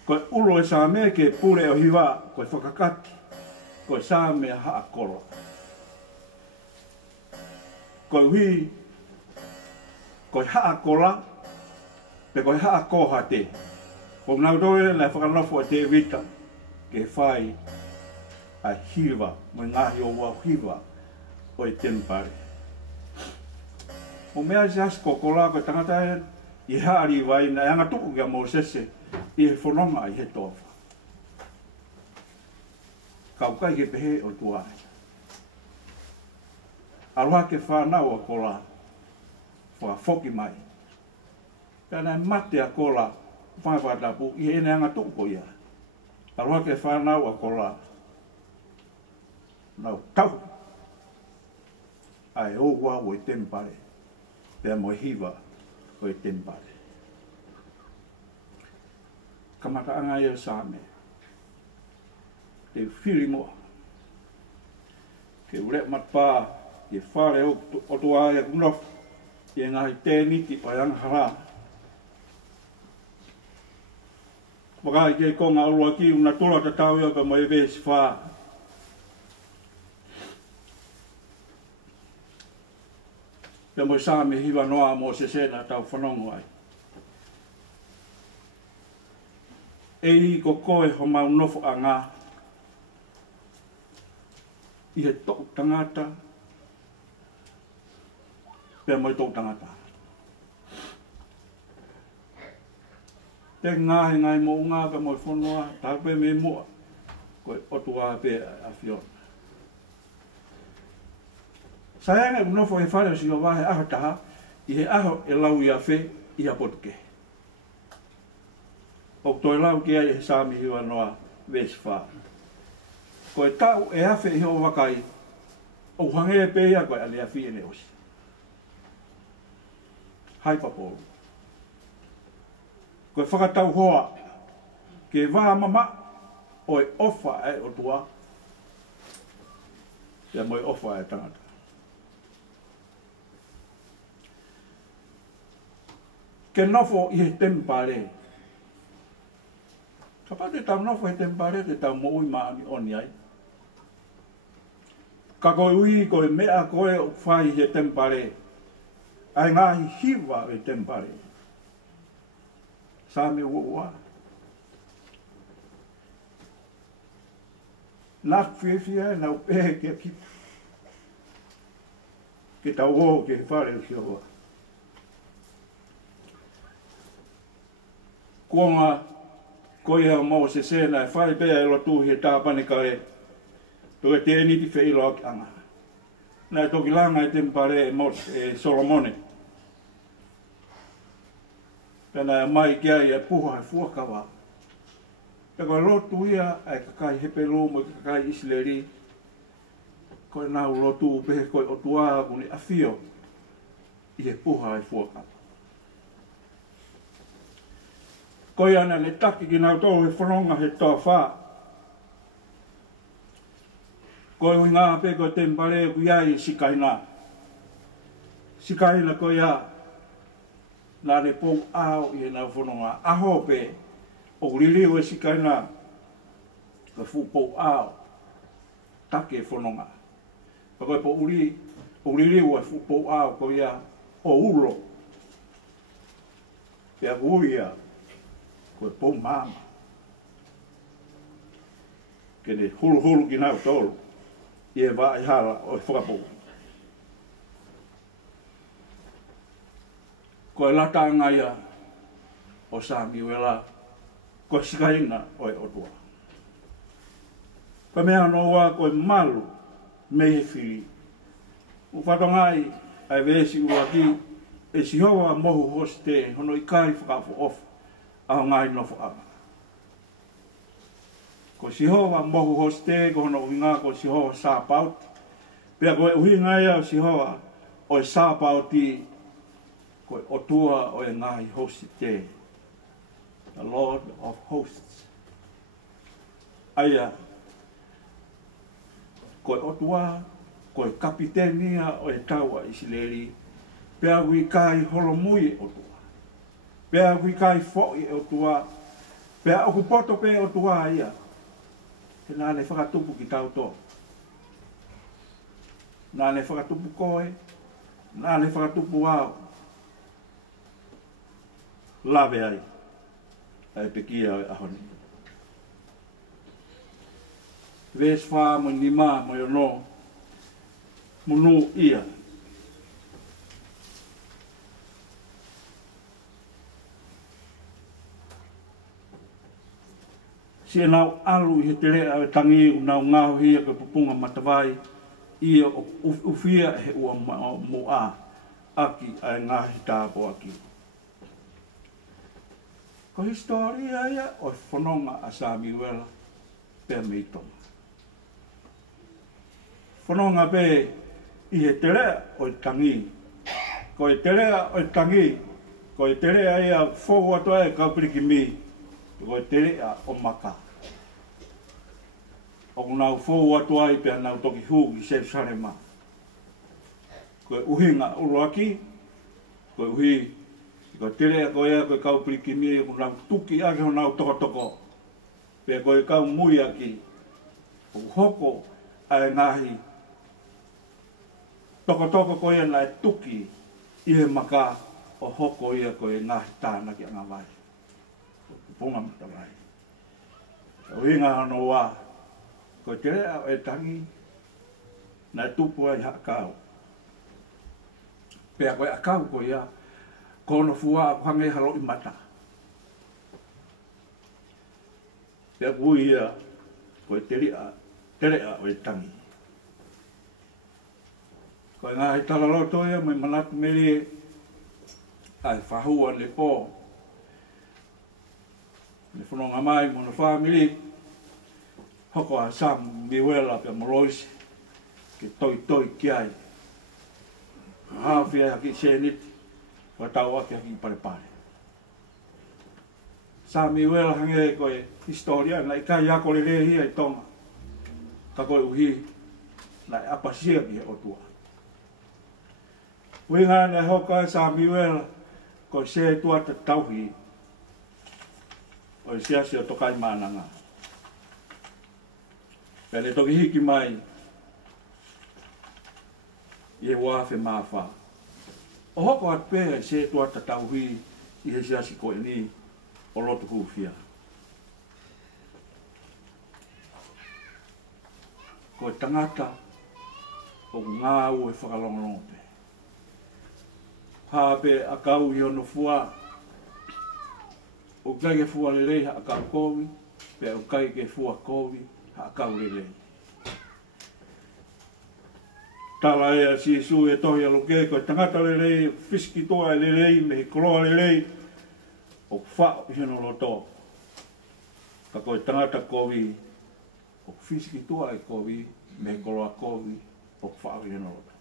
Koe ulo e sāme ke pure o hiwa, koe whakakati. Koe sāme haa koro. Koe hui Koe haa kola, pe koe haa koha te. Ko nau doe le whakanofo te vita, ke whai a hiwa, mo ngahi o wau hiwa, o e tenpare. O mea jas ko kola ko tangata e, i haari vai na anga tuku kia mo sese, i he whanonga i he tofa. Kau kai ke pehe o tuai. Aroha ke whanau a kola, wha foki mai. Pēnei mate a kola, whaiwhatapu, i ene anga tuku ko ia. Aroha ke whanau a kola, nau tau. Ai o wā o i tenpare, pēr mo hiwa o i tenpare. Kamata anga ia sāme, te whiri moa, ke urek matpā, ke whare o tua e kunof, i ngahi tēniti pai anga hara. Wakai ke konga alua ki una tula ta tau ia ka mo e vesi wha. Pe mo sāme hiwa noa mo se sena tau whanongo ai. E i ko koe ho mau nofo a ngā. I he tō tangata. Pe mo i tō tangata. Te ngāhi ngai mo ngā pe mo i whanua, tāpe me mua. Koe otua pe a whiona. Saenga unofo e whare o si o wahe aho taha, i he aho e lau i a whe i a potke. O toi lau ki ai e sāmi hiwa noa vesi wha. Ko e tau e awhe i o wakai, o hange e pēia koe ale a whiene osi. Hai paporo. Ko e whakatau hoa, ke wā mama o e ofa e o tua, ia mo e ofa e tangata. Ke nofo i he tempare. Kapa te tau nofo he tempare, te tau mo ui maani oni ai. Ka koe ui koe mea koe o whai he tempare. Ai ngahi hiwa e tempare. Sāme ua. Nāk whiwhia e nau pehe ke ki. Ke tau o ke whare o kia hoa. Kuonga koe hea mau se sena e whai pēa e lotu he tāpane ka e. Tō e te niti whi ilo aki anga. Nā e toki langa e tempare e Solomone. Pēnā e mai kia i e puha e fuakawa. E koe lotu ia e kakai hepe lomo i kakai Isleri. Koe nau lotu pehe koe o tuaa kuni awhio i e puha e fuakawa. Koe ana le taki ki nau tō he whanonga he tō whā. Koe hui ngā pe koe tempare ku iai sikaina. Sikaina koe ia. Nā re pou au i e nau whanonga. Aho pe o ririu e sikaina. Koe fu pou au. Take e whanonga. Koe po o ririu e fu pou au koe ia o ulo. Pea huia. Koe pou mama. Kene hulu ki nau tolu. I e wā i hala o e whakapou. Koe latanga ia o Samiuela. Koe sikaina o e otua. Ka mea noa koe malu me he whiri. U whatongai ai vesi ua ki e si hoa mohu hoste hono i kai whakafo ofa. Aho ngai nofo ama. Ko si hoa mohu hoste, ko hono uinga ko si hoa sāpauti. Pea koe uhinga ia si hoa o e sāpauti, koe otua o e ngai hosti te. The Lord of Hosts. Aia, koe otua, koe kapitenia o e taua Isileri, pea kui kai holomui otua. Pea kui kai fo'i o tua, pea oku poto pe o tua ia. Te nā ne whakatupu ki tau tō. Nā ne whakatupu koe, nā ne whakatupu au. lave ai. Ai pekia ai ahoni. Ves wha mo ni ma mo no. Munu ia. Si nau alu i te rea e tangi u nau ngau hia ke pupunga matawai ia ufia he ua mo a aki ai ngahi tāpo aki. Ko historia ia o whanonga a Samiuela pe meitonga. Whanonga pe i he te rea o i tangi. Ko i te rea o i tangi, ko i te rea ia whogu atoa e kaupiriki mi. Ko te rea o maka. O nau fōu atu ai pe nau toki hūgi se sarema. Ko uhinga uruaki, ko uhi, ko te rea ko ea ko kaupiriki mi, ko nau tuki ake ho nau toko. Pe ko kau mui aki, ko hoko ai ngahi. Toko ko ea nai tuki, i he maka o hoko ia ko e ngahi tāna ki anga vai. Punga matawai. O inga hano wā, ko te rea o e tangi, nai tupu ai hakau. Pea koe akau ko ia, kono fua a kwange halo i mata. Pea kui ia, ko te rea o e tangi. Ko ngā he talaloto ia, mai manatu meri ai whahua le pō. Le whanonga mai mona whamiri, hoko a Samiuela pe moroisi, ke toi ki ai. Hawhia haki seniti, watau ake haki pare. Samiuela hange koe historia, nai kai ako le rehi ai tonga. Ka koe uhi, nai apasia ki he otua. Winga ne hoka Samiuela, koe se tuata tauhi, o i siasi o tokai mananga. Pele toki hiki mai, i e wafe mawha. O hoko at pēa se tuata tauhi i he siasi koe ni o lotu hufia. Koe tangata o ngā ue whakalongalongo pe. Hāpe a kau i ono fua, o kai ke fua lelei ha akau kowi, pe o kai ke fua kowi ha akau lelei. Tala ea si su e tohi aloke, koe tangata lelei, fiski toa lelei, me he koloa lelei, o wha o hino loto. Ka koe tangata kowi, o fiski toa e kowi, me he koloa kowi, o wha o hino loto.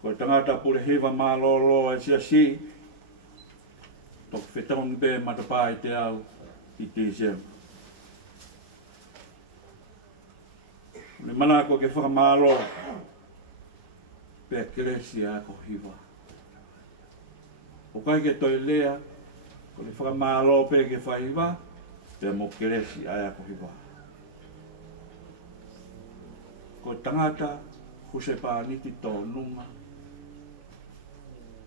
Koe tangata pure hewa maa lolo e si, tok whetong be matapa i te au i te sem. Ne mana ko ke whakamalo pe keresi a ko hiwa. O kai ke toi lea, ko le whakamalo pe ke whaiwa, pe mo keresi a ko hiwa. Ko tangata huse pa niti tō nunga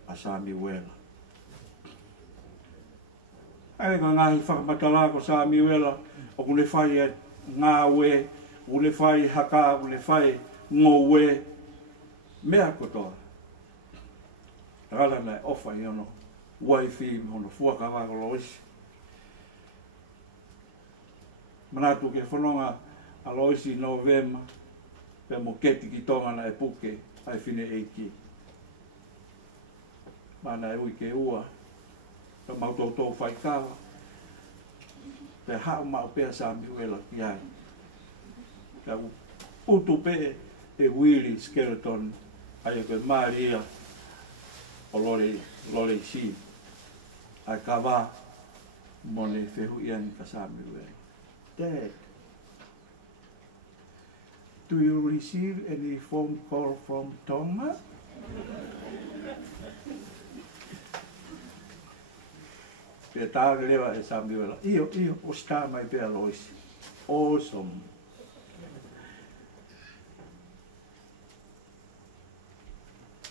a Samiuela. Ai ka ngahi whakamatala ko Samiuela, o kune whai e ngā we, kune whai haka, kune whai ngō we, mea kotoa. Rala nei ofa i ono waifi, ono fuakawako loisi. Manatu ke whanonga a loisi Novema, pe mo keti ki tonga na e puke, ai whine eiki. Mana e ui ke ua, pe mautoto Fai'aho, pe hao mau pea Samiuela ki ai. Ka utu pe e wili skeleton, ai e koe Maria o lore si. Ai ka wā mone whehu iani ka Samiuela. Dad, do you receive any phone call from Tonga? Pe tāre lewa e Samiuela. Iyo, o star mai pea loisi. Awesome.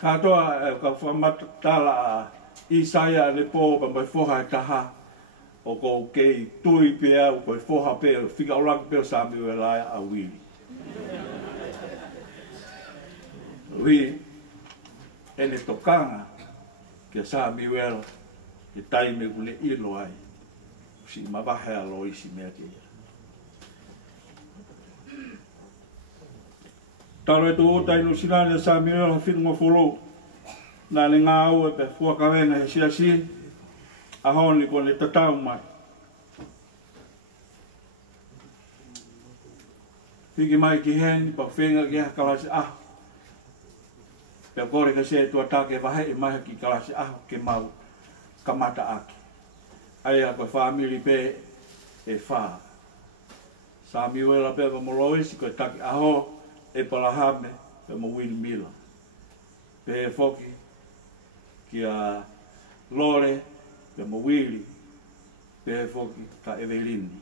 Katoa ka whamatala Isaia le po pa mai foha taha o ko kei tui pea o ko foha pea Faka'osilea pea Samiuela a wili. Wi ene tokanga ke Samiuela ke taime kule ilo ai si mawahe alo isi mea ke ia. Taro e tu o tainu sinane Samiuela whitunga wholo na le ngā au e pe fuakawena he siasi a honi ko le tatau mai. Hiki mai ki heni pa whenga ki ha kalasi aho. Pe kore ka se tua take wahe i mai ki kalasi aho ke mau kamata ake. Aia koe whamiri pe e wha. Samiuela pe wa moloisi koe take aho e palahame pe mo windmilla. Pe e foki ki a lore pe mo wili pe e foki ka Evelini.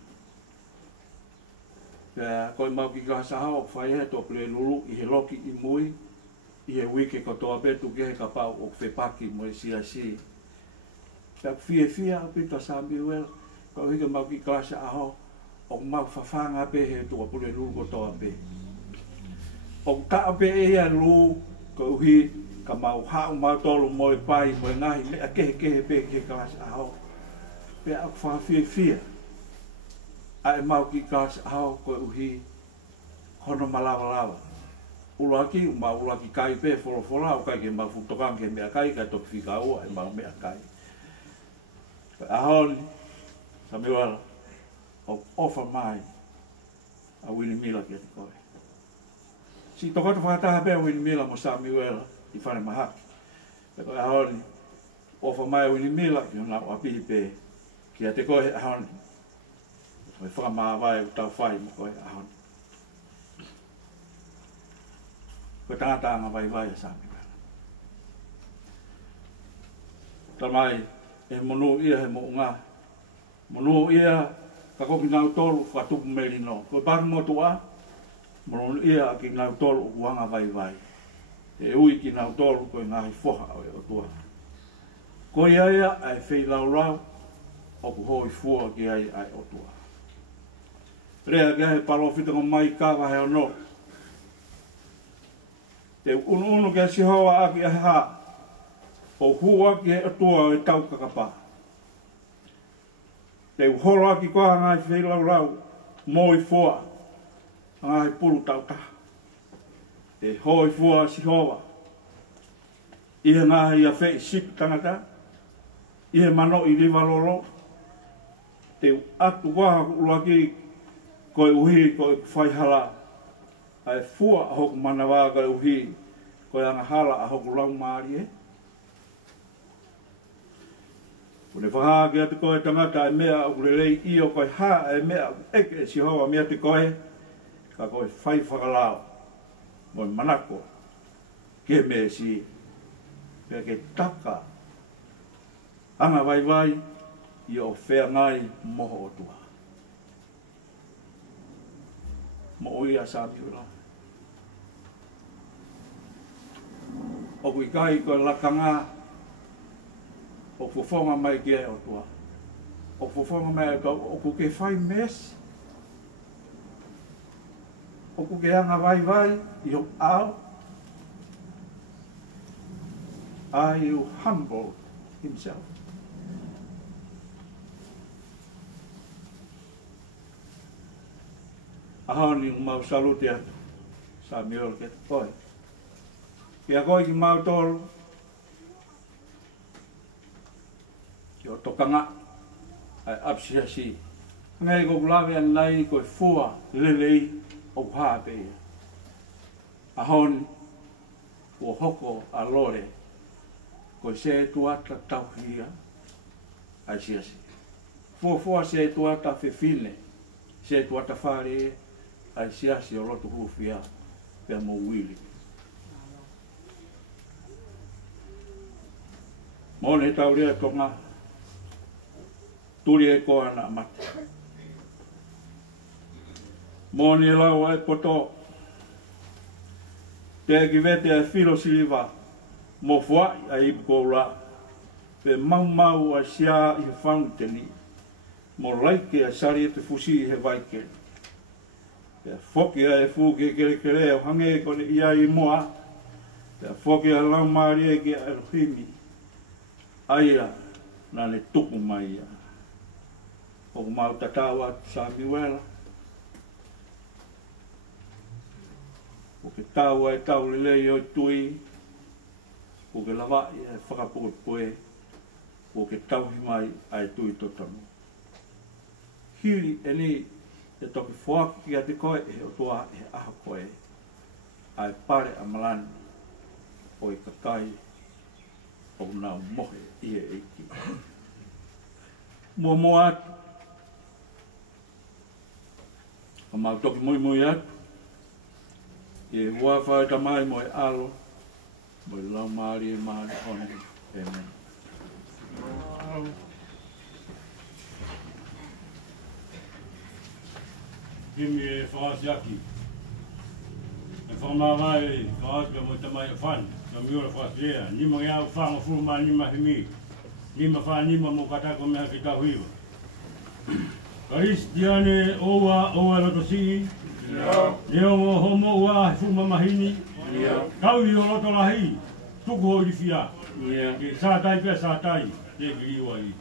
Pe koe mau ki kasa hao whai he to pule lulu i he loki i mui i he wike ko toa petu ke he ka pau o whepaki mo e siasi. Pe fia pita Samiuela ko hika mau ki kasa aho o mau whawhanga pe he toa pule lulu ko toa pe. O taa pe e a lu ko uhi ka mau hao mau tolu mo e pai mo e ngahi mea kehe pe ke kalasi aho. Pe au whawhia. A e mau ki kalasi aho ko uhi hono malawa. Ulaki, ulaki kai pe wholofola o kai ke mau futokan ke mea kai kai toki Faka'osilea e mau mea kai. Pe aho ni Samiuela o ofa mai a windmilla ki ati koe. Si tokoto whakataha pēr windmilla mo Samiuela i whare mahaki. Pe koe ahoni, ofa mai windmilla ki hona o apihi pē ki a te koe ahoni. Koe whakamāwai o tau whai mo koe ahoni. Koe tangata vai a Samiuela. Tamai, e monu ia he mo unga. Monu ia ka koki nau tolu whatupu merino. Koe paru mo tua, monu ia ki nau tolu uanga vai. E ui ki nau tolu koe ngahi foha o tua. Koe ia ai whei lau o ku hoi fua ki ai o tua. Rea kia he palo whitanga mai kawa he ono. Te unu kia si hoa aki a ha. O hua ki he atua e tau kakapa. Te uholo aki koha ngai whei lau moi fua. Ngai pulu tau taha. Te hoi fua si hoa. Ihe ngahi a whei sip tangata. Ihe mano i riva lolo. Te atu waha uruaki koe uhi koe whaihala. Ai fua a hoku manawa koe uhi koe anga hala a hoku lau maari e. Kone whaha ki ati koe tangata e mea ukulelei i o koe ha e mea eke si hoa mea te koe. Ka koe whai whakalao. Moi manako. Ke me si. Pea ke taka. Anga vai i o whea ngai moho o tua. Mo oi a Samiuela. O kui kai koe lakanga. O fufonga mai ki e o tua. O fufonga mai o ku ke whai mes. O ku ke anga vai i o au. I humble himself. Ahoni mau salute atu. Samiuela ke koe. Kia koe ki mau tolu. Ki o tokanga. Ai apsiasi. Ngai ko kulawe anai koe fua lelei o hape. Ahoni. O hoko a lore. Koe se tuata tauhia. Ai siasi. Fua se tuata fefine. Se tuata whare. Ai siasi o lotu hufia. Pea mo wili. Mone tau rea tonga. Turi e koa na mate. Mone lau ai poto. Te ki vete ai filo siliva. Mo fuai ai ipu kou la. pe mau a sia I whanu te li. Mo laike a sari e te fusi he vaike. Pe whoki a e fuke kere o hange kone ia I moa. Pe whoki a laumari e ke a rohimi. Aia, na ne tupu mai ia. O mau tatawa Samiuela. O ke taua e tau lelei o tui. O ke lawa e whakapoe. O ke tauhi mai ai tui totonu. Hiri e ni e toki whoaki ki a te koe e o toa e aha koe. Ai pare a malani o I kakai o nā mohe I e eiki. Mua atu. Ka mau toki mui atu. I e hua whae tamai mo e alo. Mo I lau maari e maari hone. Amen. Kimi e whaasiaki. E whamawai, whaasika mo tamai e whan. Samiuela Faka'osilea. Nima ngea whanga furuma nima himi. Nima wha nima mo katako mea ki tahuiwa. Karistiane oa loto si. Leo mo homo ua fuma mahini. Kau I o loto lahi. Tuku ho I fia. Ke sātai pia sātai. Te kiriwa I.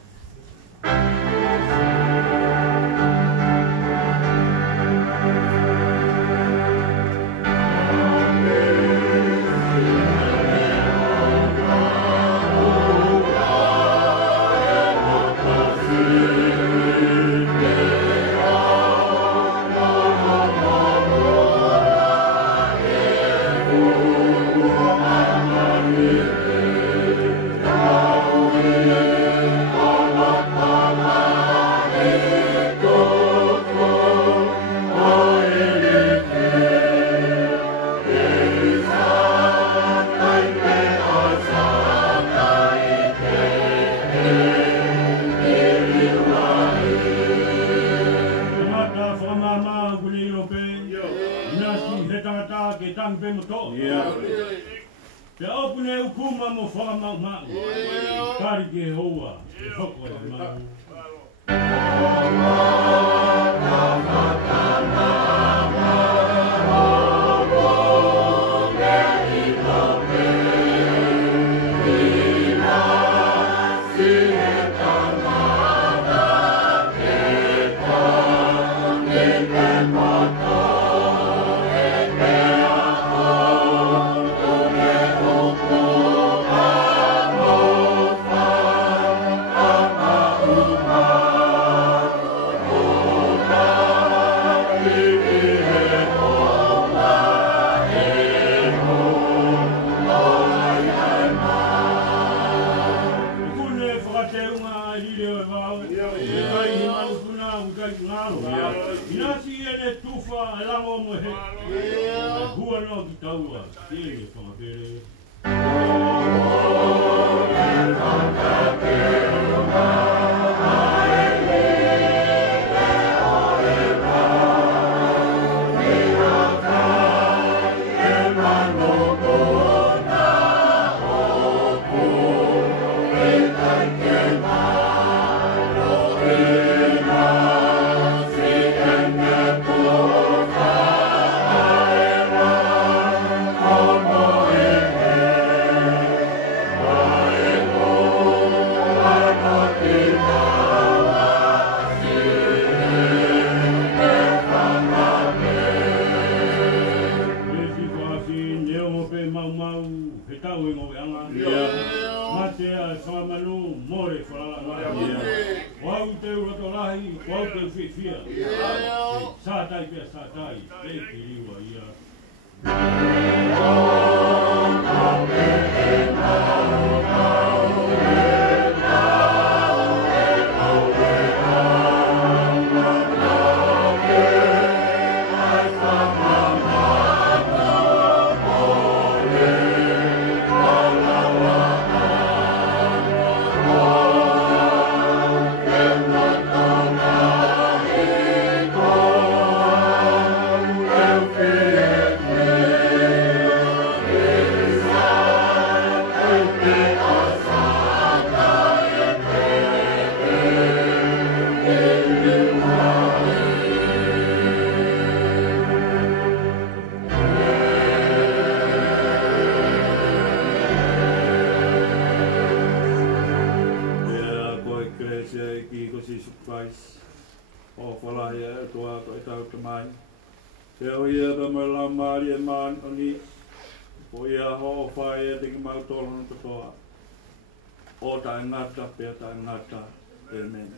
Te opune ukuma mo whamau mau. Kari ke hoa. Hoko e mau. Yeah. mai. Te o ia da mai la mari e man o ni. O ia ho whae e te ki mau tolo no katoa. O ta ngata, pia ta ngata, amen.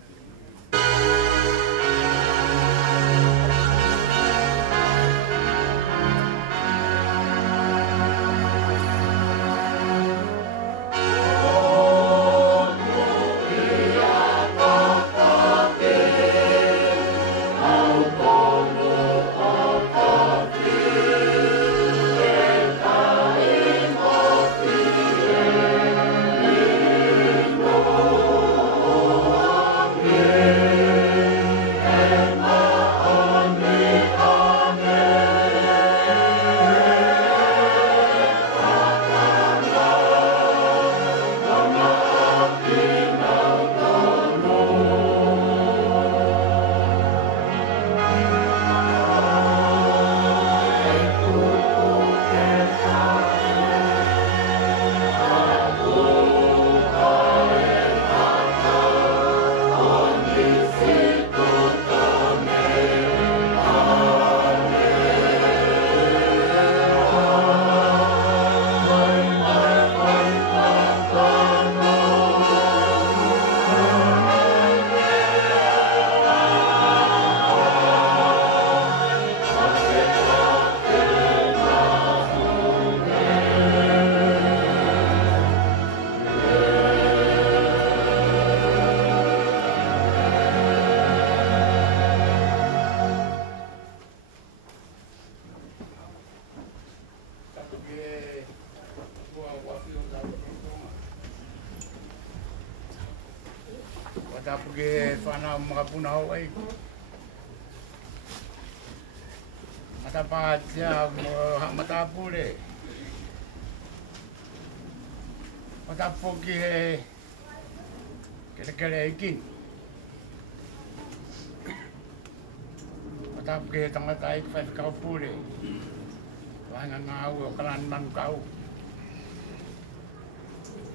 Porque whanau mga punao ai. Matapa tia matapure. Matapo ke kere ikin. Matapo ke tangatai Fai'aho pure. Wanga ngau kalan man kau.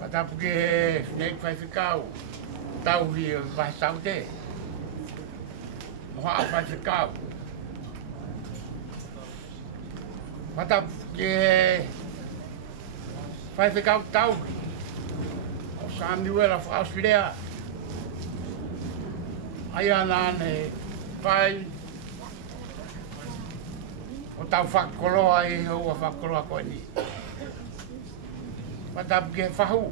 Matapo ke nei Fai'aho. Tau hi vai sau te. Moha Fai'aho. Matap ke Fai'aho tau. O Samiuela Faka'osilea. Aia nane pai. O tau whakoloa i hoa whakoloa koe ni. Matap ke Fai'aho.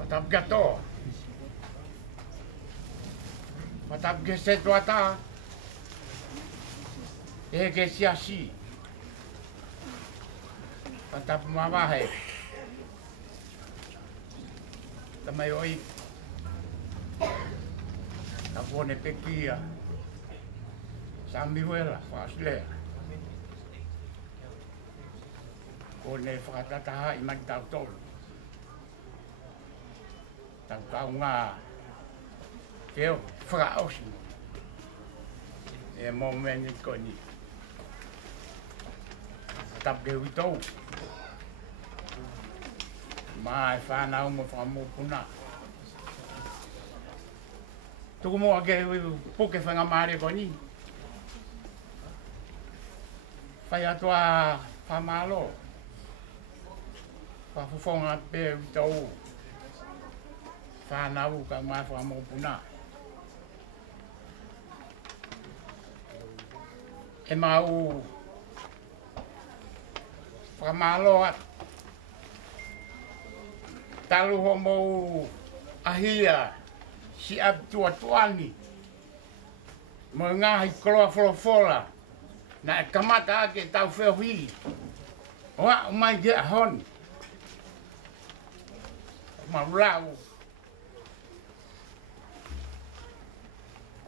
Matap gato. Matap ke setuata. E ke siasi. Matap mawahe. Tamai oi. Tapone pekia. Samiuela Faka'osilea. Kone whakatataha i magtau tolu. Tau kau ngā keo whakaosi e mō meni koni tap ke witou mai whanau mo whamopuna tuku mo ake poke whangamare koni whai atua whamalo whafufonga pe witou Whanau ka mai whamopuna. E mau whamaloa talu homo ahia si abtua tuani mo ngahi koloa wholofola na e kamata ake tau wheohili. Oa umai ge ahoni. Maulau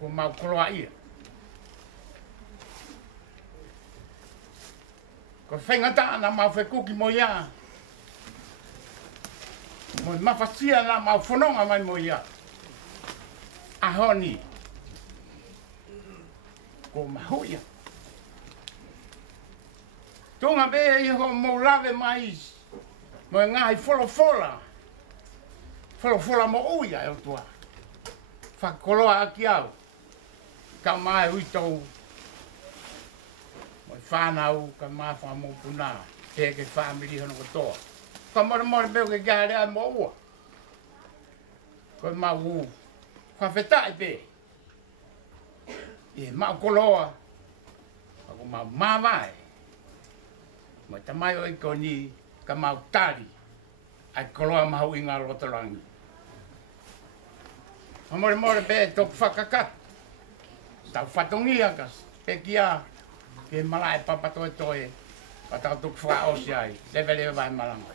ko mau koloa ia. Ko whaingata ana mau whekuki mo ia. Mo mawhasia na mau whanonga mai mo ia. Ahoni. Ko mahuia. Tunga be iho mo lave mais. Mo ngai folofola. Folofola mo uia e tua. Whakoloa aki au. ka mai ui tau. Mo whanau ka mai whamu puna. Te ke family hono katoa. Ka mora mora beo ke gare ai mo ua. Ko ma u. Ka whetai pe. E ma koloa. Ako ma mawai. Mo tamai o iko ni ka mau tari. Ai koloa mahu inga rotorangi. Amore more be tok whakakat. Tau whatongi akas. Pekia. Ke malai papatoe toe. Patau tuk Faka'osilea ai. Lewe lewe vai Malanga.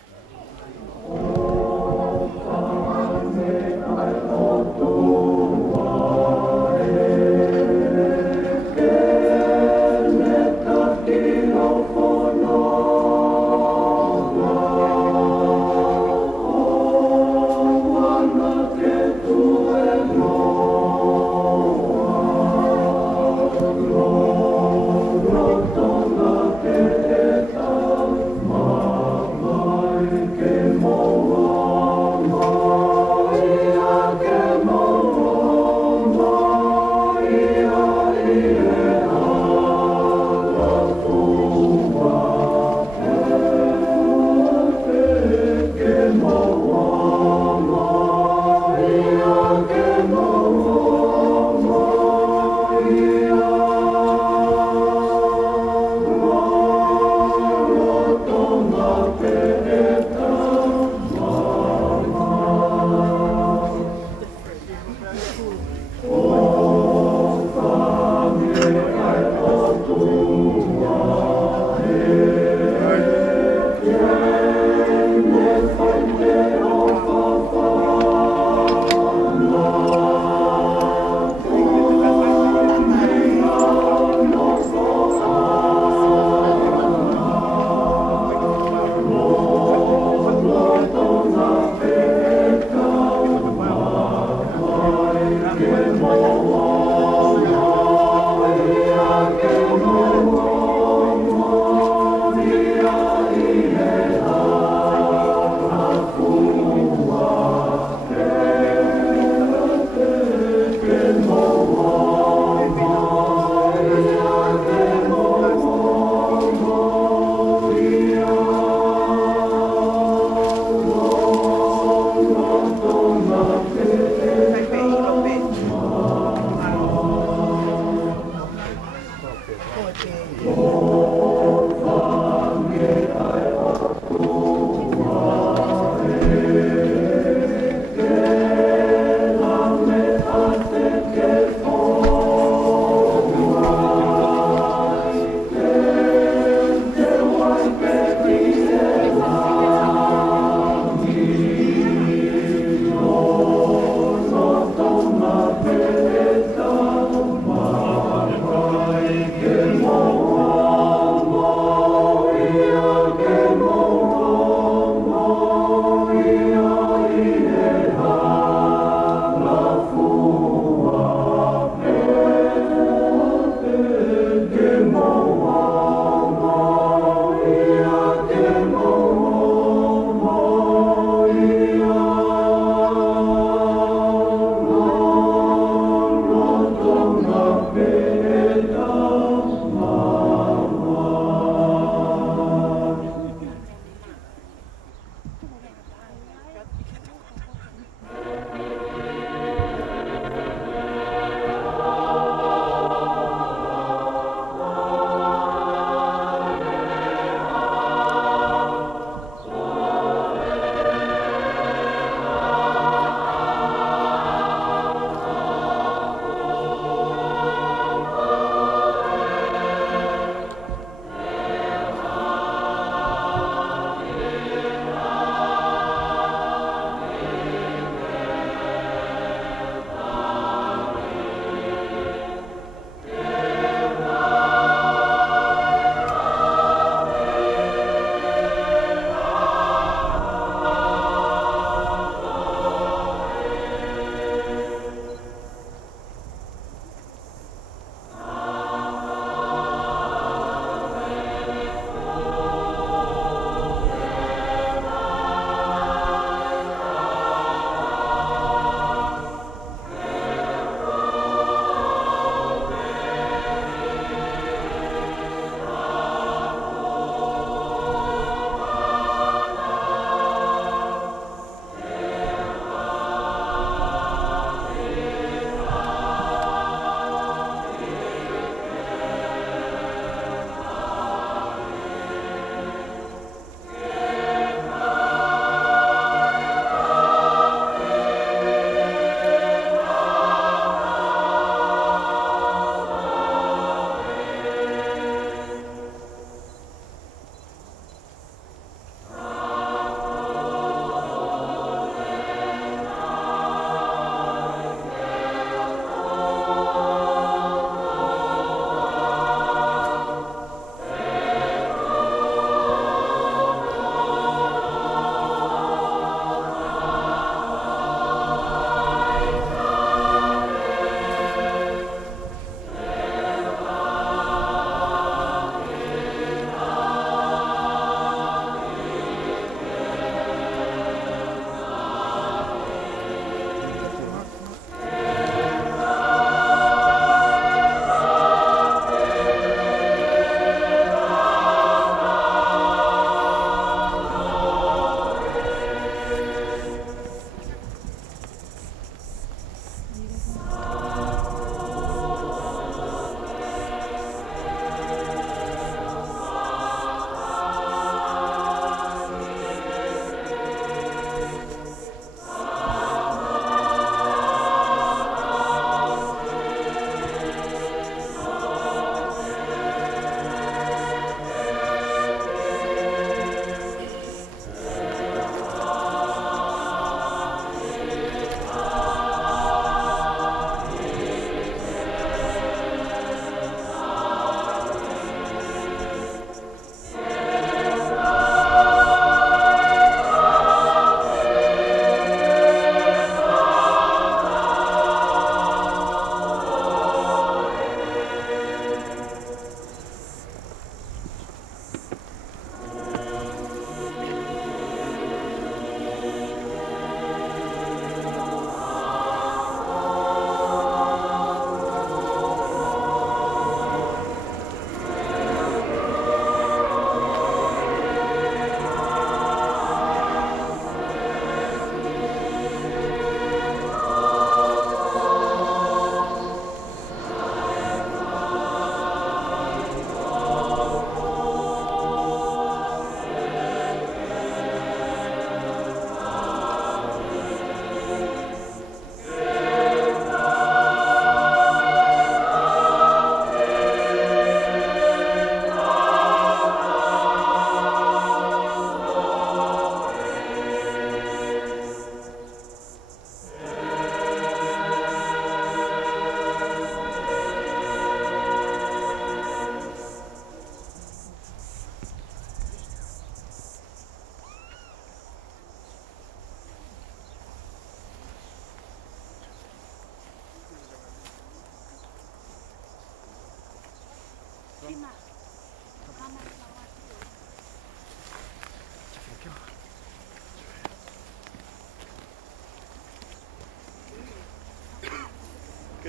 Ke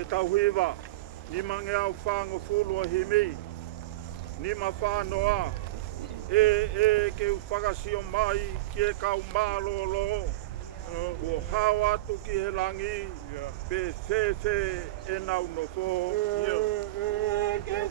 tauhiwa, ni mangeau whango fulu o himi, ni ma whanoa, ke u whakasio mai, ki e kau malo lo, o hau atu ki he langi, pe whewhe e nau no fō. Ke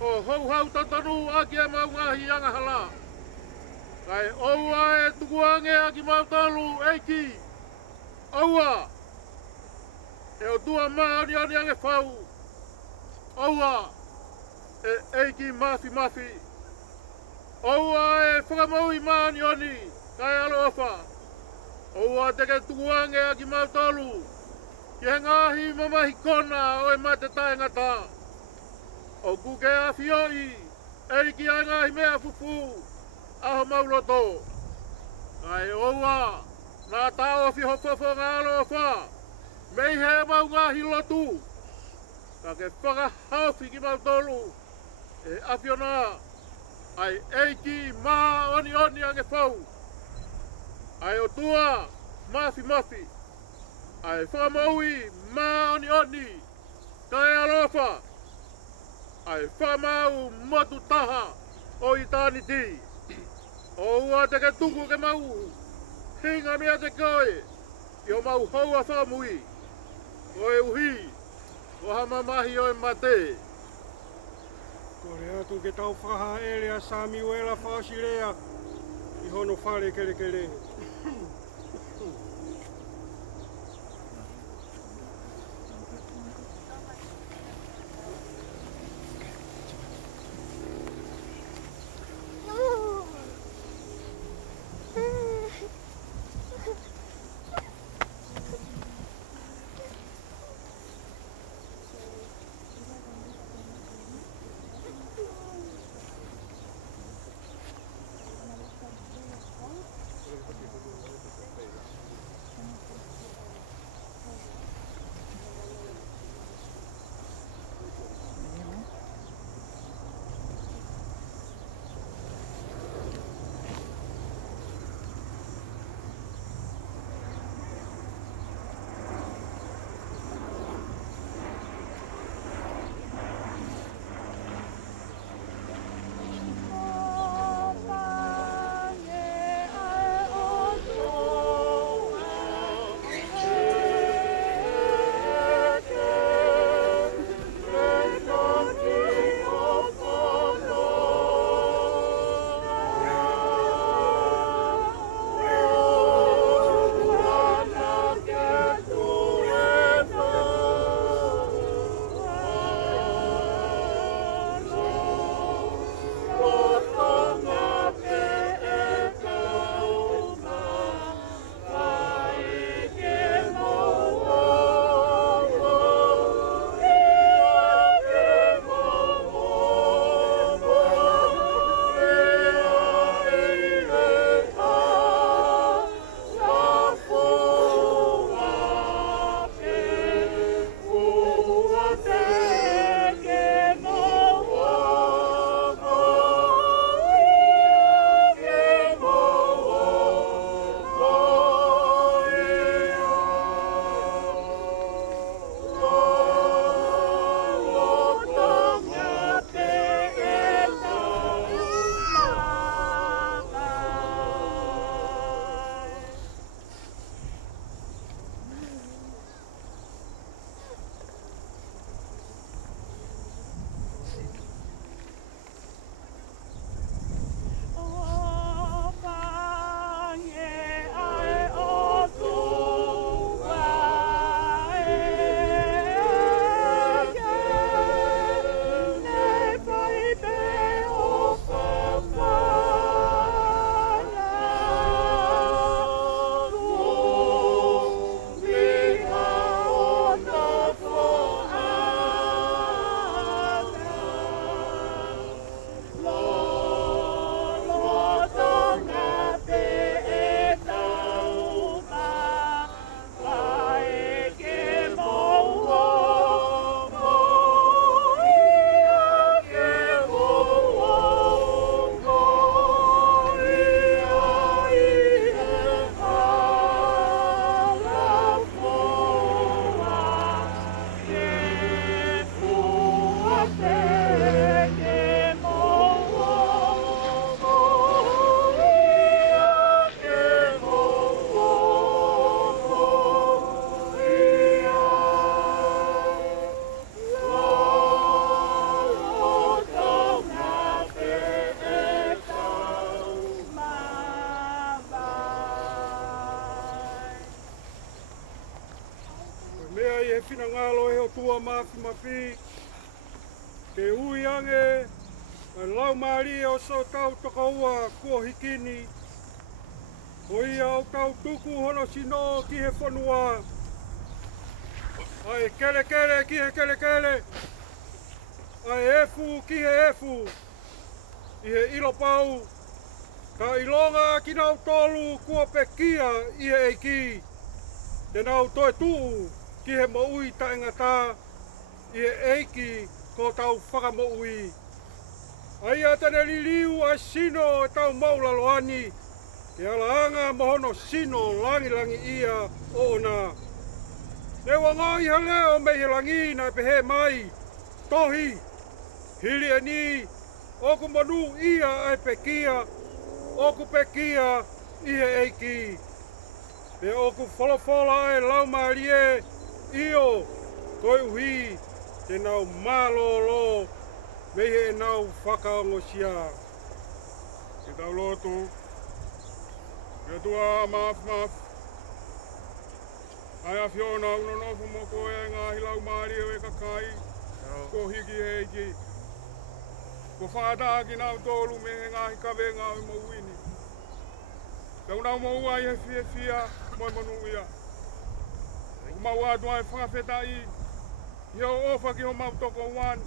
o hau hau tatanu aki e mau ngahi anga hala. Kai oua e tukuange aki mau talu eiki. Oua e o tua maani ani ange whau. Oua e eiki mafi mafi. Oua e whakamaui maani ani kai alo ofa. Oua teke tukuange aki mau talu. Ki he ngahi mamahi kona o e mate tae ngata. O kuke a fioi, eriki a ngahi mea fufu, aho mauloto. Ai oua, nā tāo fiho fofo ngālo wha, mei he mau ngahi lotu. Ka ke whakahauwhi ki mau tolu, e awhiona, ai eiki mā oni oni ange whau. Ai o tua, mafi mafi, ai whamaui mā oni oni, kai alofa. Ai Fiema'u motu taha o itani ti. O ua te ke tuku ke mau hinga mea te koe. I o mau haua whamui. O e uhi. O hama mahi o e mate. Kore atu ke tau whaha elea Samiuela Faka'osilea. I hono whare kere kere. whina ngalo e o tua mafi mafi. Ke ui ange, ai lau maari o so tau tokaua kua hikini. O ia o tau tuku hono sino ki he whanua. Ai kele kele ki he kele kele. Ai efu ki he efu. I he ilo pau. Ka ilonga ki nau tolu kua pekia I he eiki. Te nau toe tuu ki he maui taengata. I he eiki ko tau whakamoui. Ai a tane liliu a sino e tau maulaloani. Ke alaanga mohono sino langi langi ia o ona. Ne wanga I leo me he langi na pehe mai. Tohi. Hili e ni. Oku manu ia ai pekia. Oku pekia I he eiki. Pe oku whalafola e laumarie. Io. Koi uhi. Te nau malolo. Mehe e nau whakaongosia. Te tau lotu. Ia tua maf. Ai a whiona unonofu mo ko e ngāhi laumarie o e kakai. Ko hiki heiki. Ko whātaa ki nau tōlu me he ngāhi kawe ngāhi mo uini. Tau nau mo ua I he fia moi manu ia. Ko mau atua e whakawheta I. Ia o ofa ki ho mau toko wan.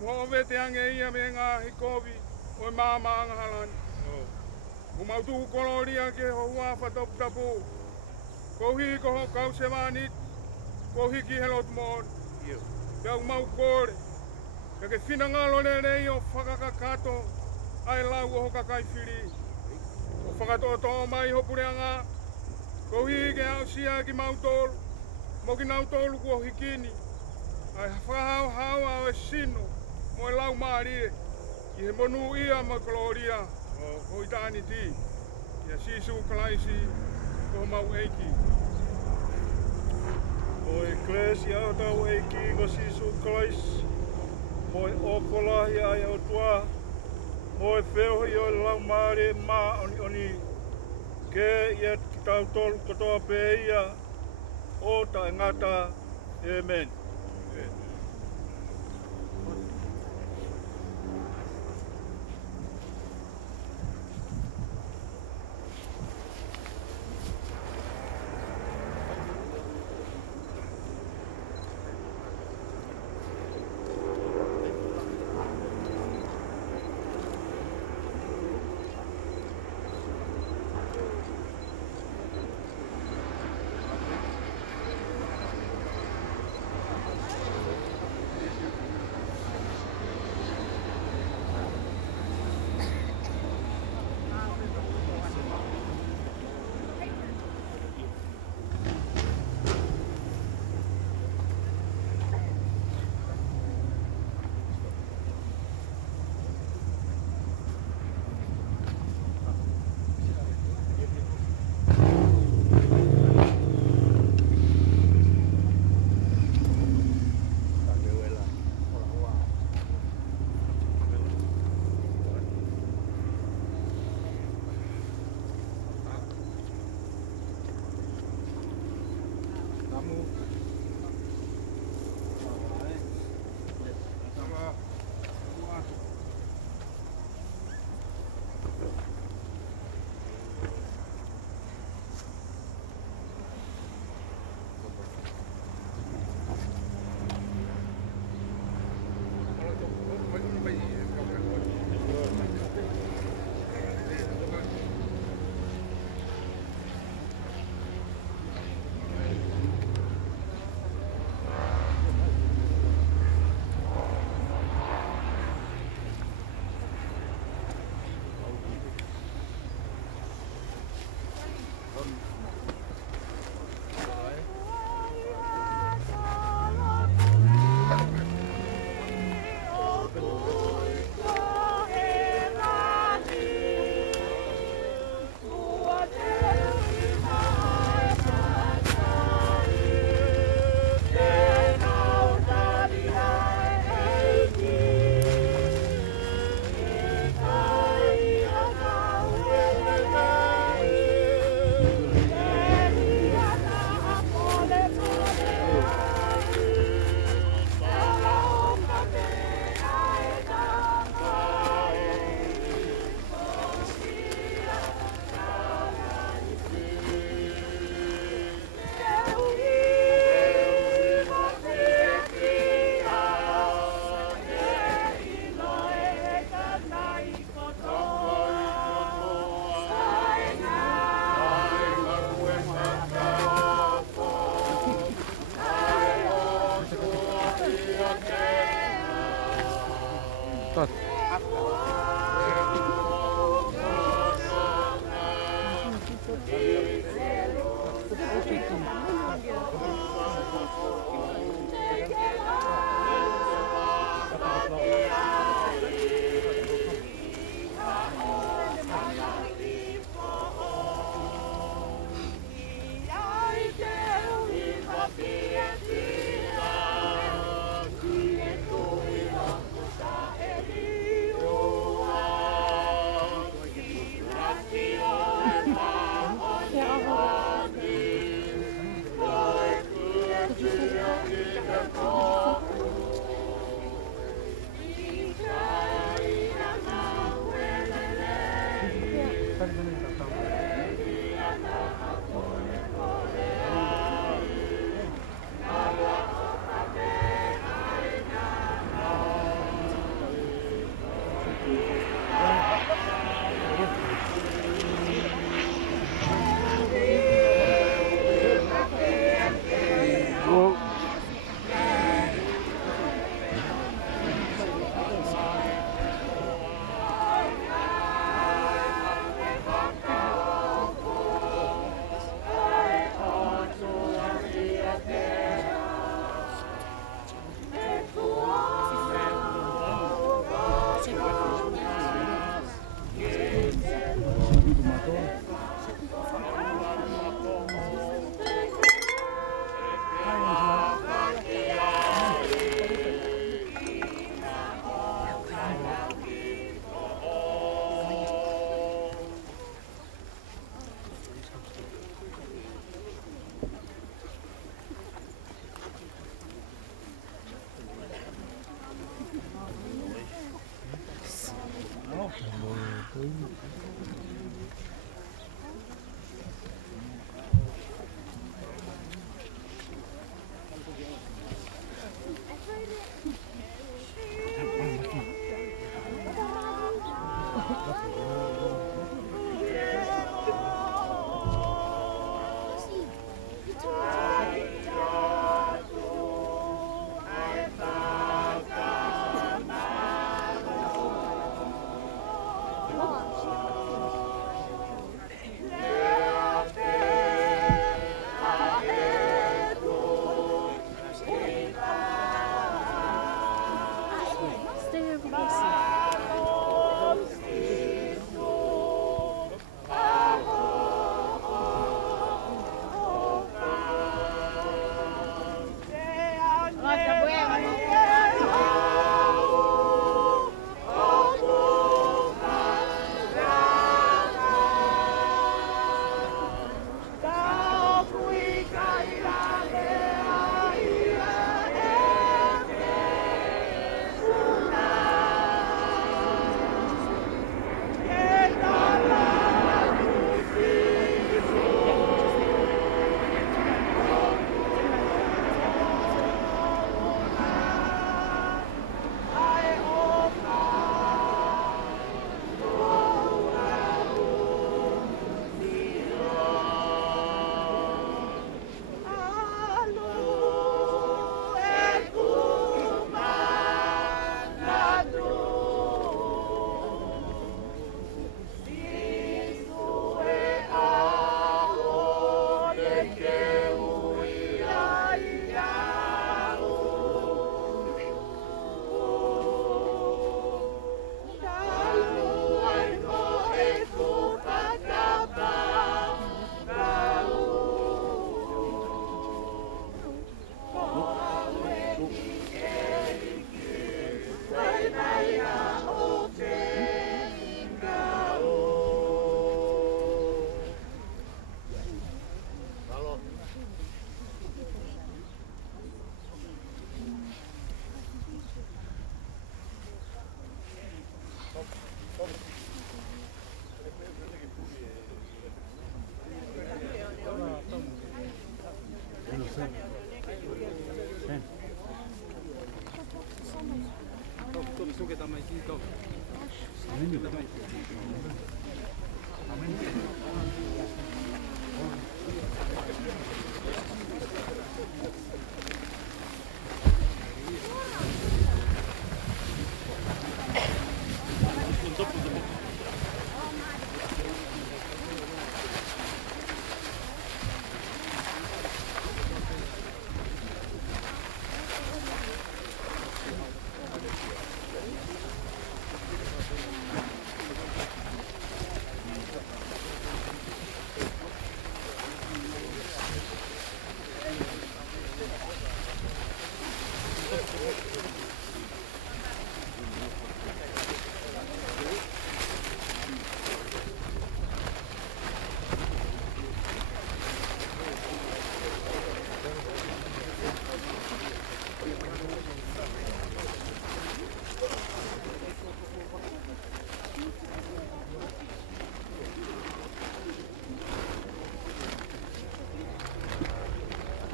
Mo o vete ange ia me ngāhi kovi. O e māma anga halani. Ko mau tuku koloria ke ho huafa topu tapu. Ko hi ko ho kau se manit. Ko hi ki helot mon. Ia mau kore. Ia ke whina ngalo rei o whakakakato. Ai lau o kakai whiri. O whakatoto mai ho pureanga. Ko hi ke au sia ki mau tolu. Mo ki nau tolu ko hikini. Ai whakahau hau au e sino. Mo e lau maarie. I he monu ia ma koloria. O itani ti. Ia sisu kalaisi. Ko mau eiki. O eklesia o tau eiki ko sisu kalaisi. Mo e okolahi ai o tua. Mo e wheohi o lau maare ma oni. Ke ia ki tau tolu kotoa pe ia. O ta ngata. Amen.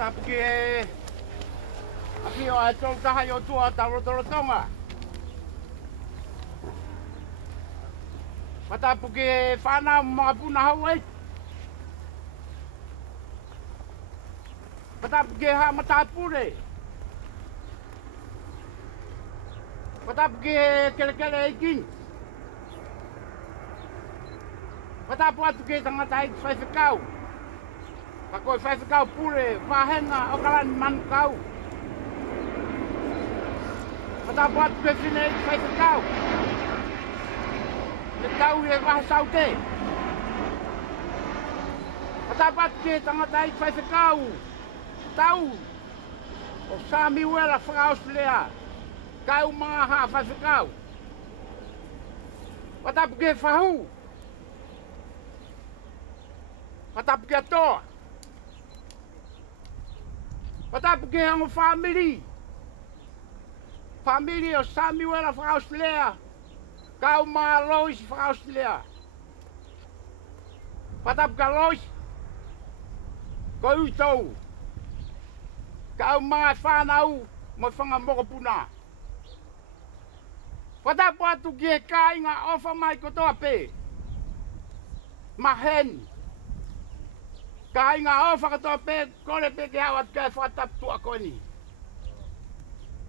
Patapuki e... Aki o e tolu taha i o tua taurotorotonga. Patapuki e whanau mga puna hau e. Patapuki e ha matapure. Patapuki e kele e kin. Patapu atu ke tangata i Faka'o. Pakoi Faka'o pure, wahenga o kalan man kau. Patapu atu ke fine i Faka'o. Te tau e wahasau te. Patapu atu ke tangata i Faka'o. Tau o Samiuela Faka'osilea. Kau maha Faka'o. Patapu ke Fai'aho. Patapuki atoa. Patapuki hango family. Family o Samiuela Faka'osilea. Kau maa Lois Faka'osilea. Patapuki a Lois. Ko utou. Kau maa whanau mo whanga moko puna. Patapu atu ki e kāinga ofa mai kotoa pe. Mahen. Kai ngā ofa katoa pe, kore pe ke hawat kai whakataptu a koni.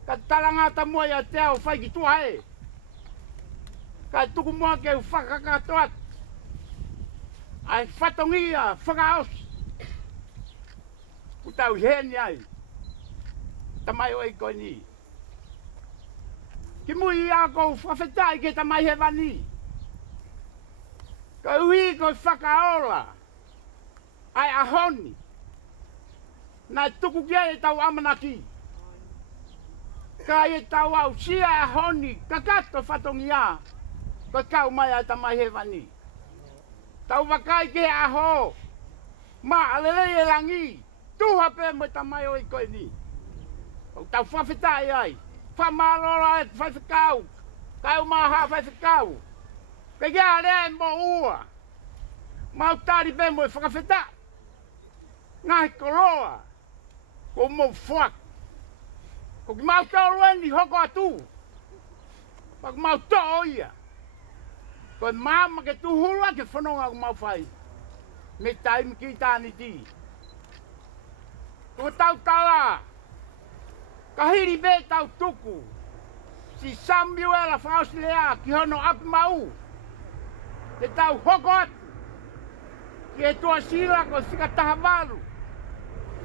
Ka talanga ta mua ia te au whai ki tua he. Ka tuku mua ke whakakatoat. Ai whatongi a whakaos. Utau heni ai. Tamai oi koni. Ki mui a kou whawhetai ke tamai he wani. Ka ui ko whakaola. Ai ahoni. Nai tuku kia e tau amanaki. Ka e tau au sia ahoni. Ka kato whatongi a. Ka kau mai ai tamai he wani. Tau wakai ke aho. Ma alele e langi. Tuha pe mo tamai oi koe ni. Tau whawhetai ai. Whamarora e Faka'o. Kau maha Faka'o. Ka kia rea e mo ua. Mautari pe mo e whakawhetai. Ngai koroa, ko mo fuak. Ko ki mau tau ni hoko atu. Pak mau tau ia. Ko mama ke tuhula ke whanonga ko mau whai. Me taimi ki tāni ti. Ko tau tala. Ka hiri be tau tuku. Si Samiuela Faka'osilea ki hono api mau. Te tau hoko atu. Ki e tua sila ko sika tahavalu.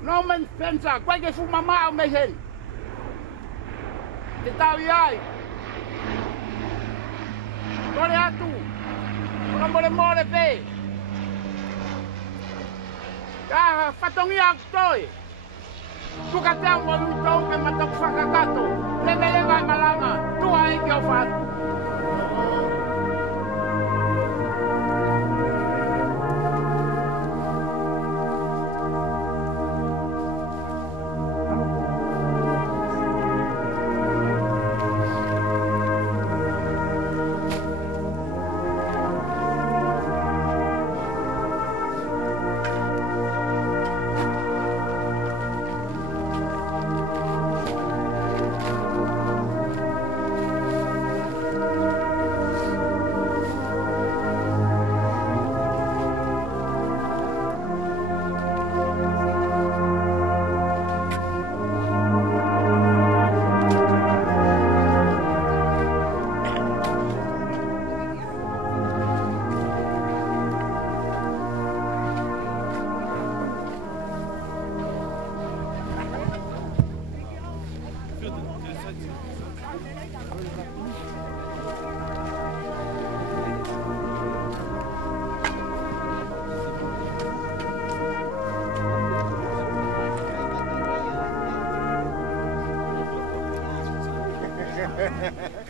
No men pensa, koe ke fu mama o me hen. Te tau iai. Kore atu. Kora more pe. Ka whatongi a toi. Tuka te amo utou ke mataku whakakato. Lewa e Malanga. Tua e ke o whatu. Ha ha ha.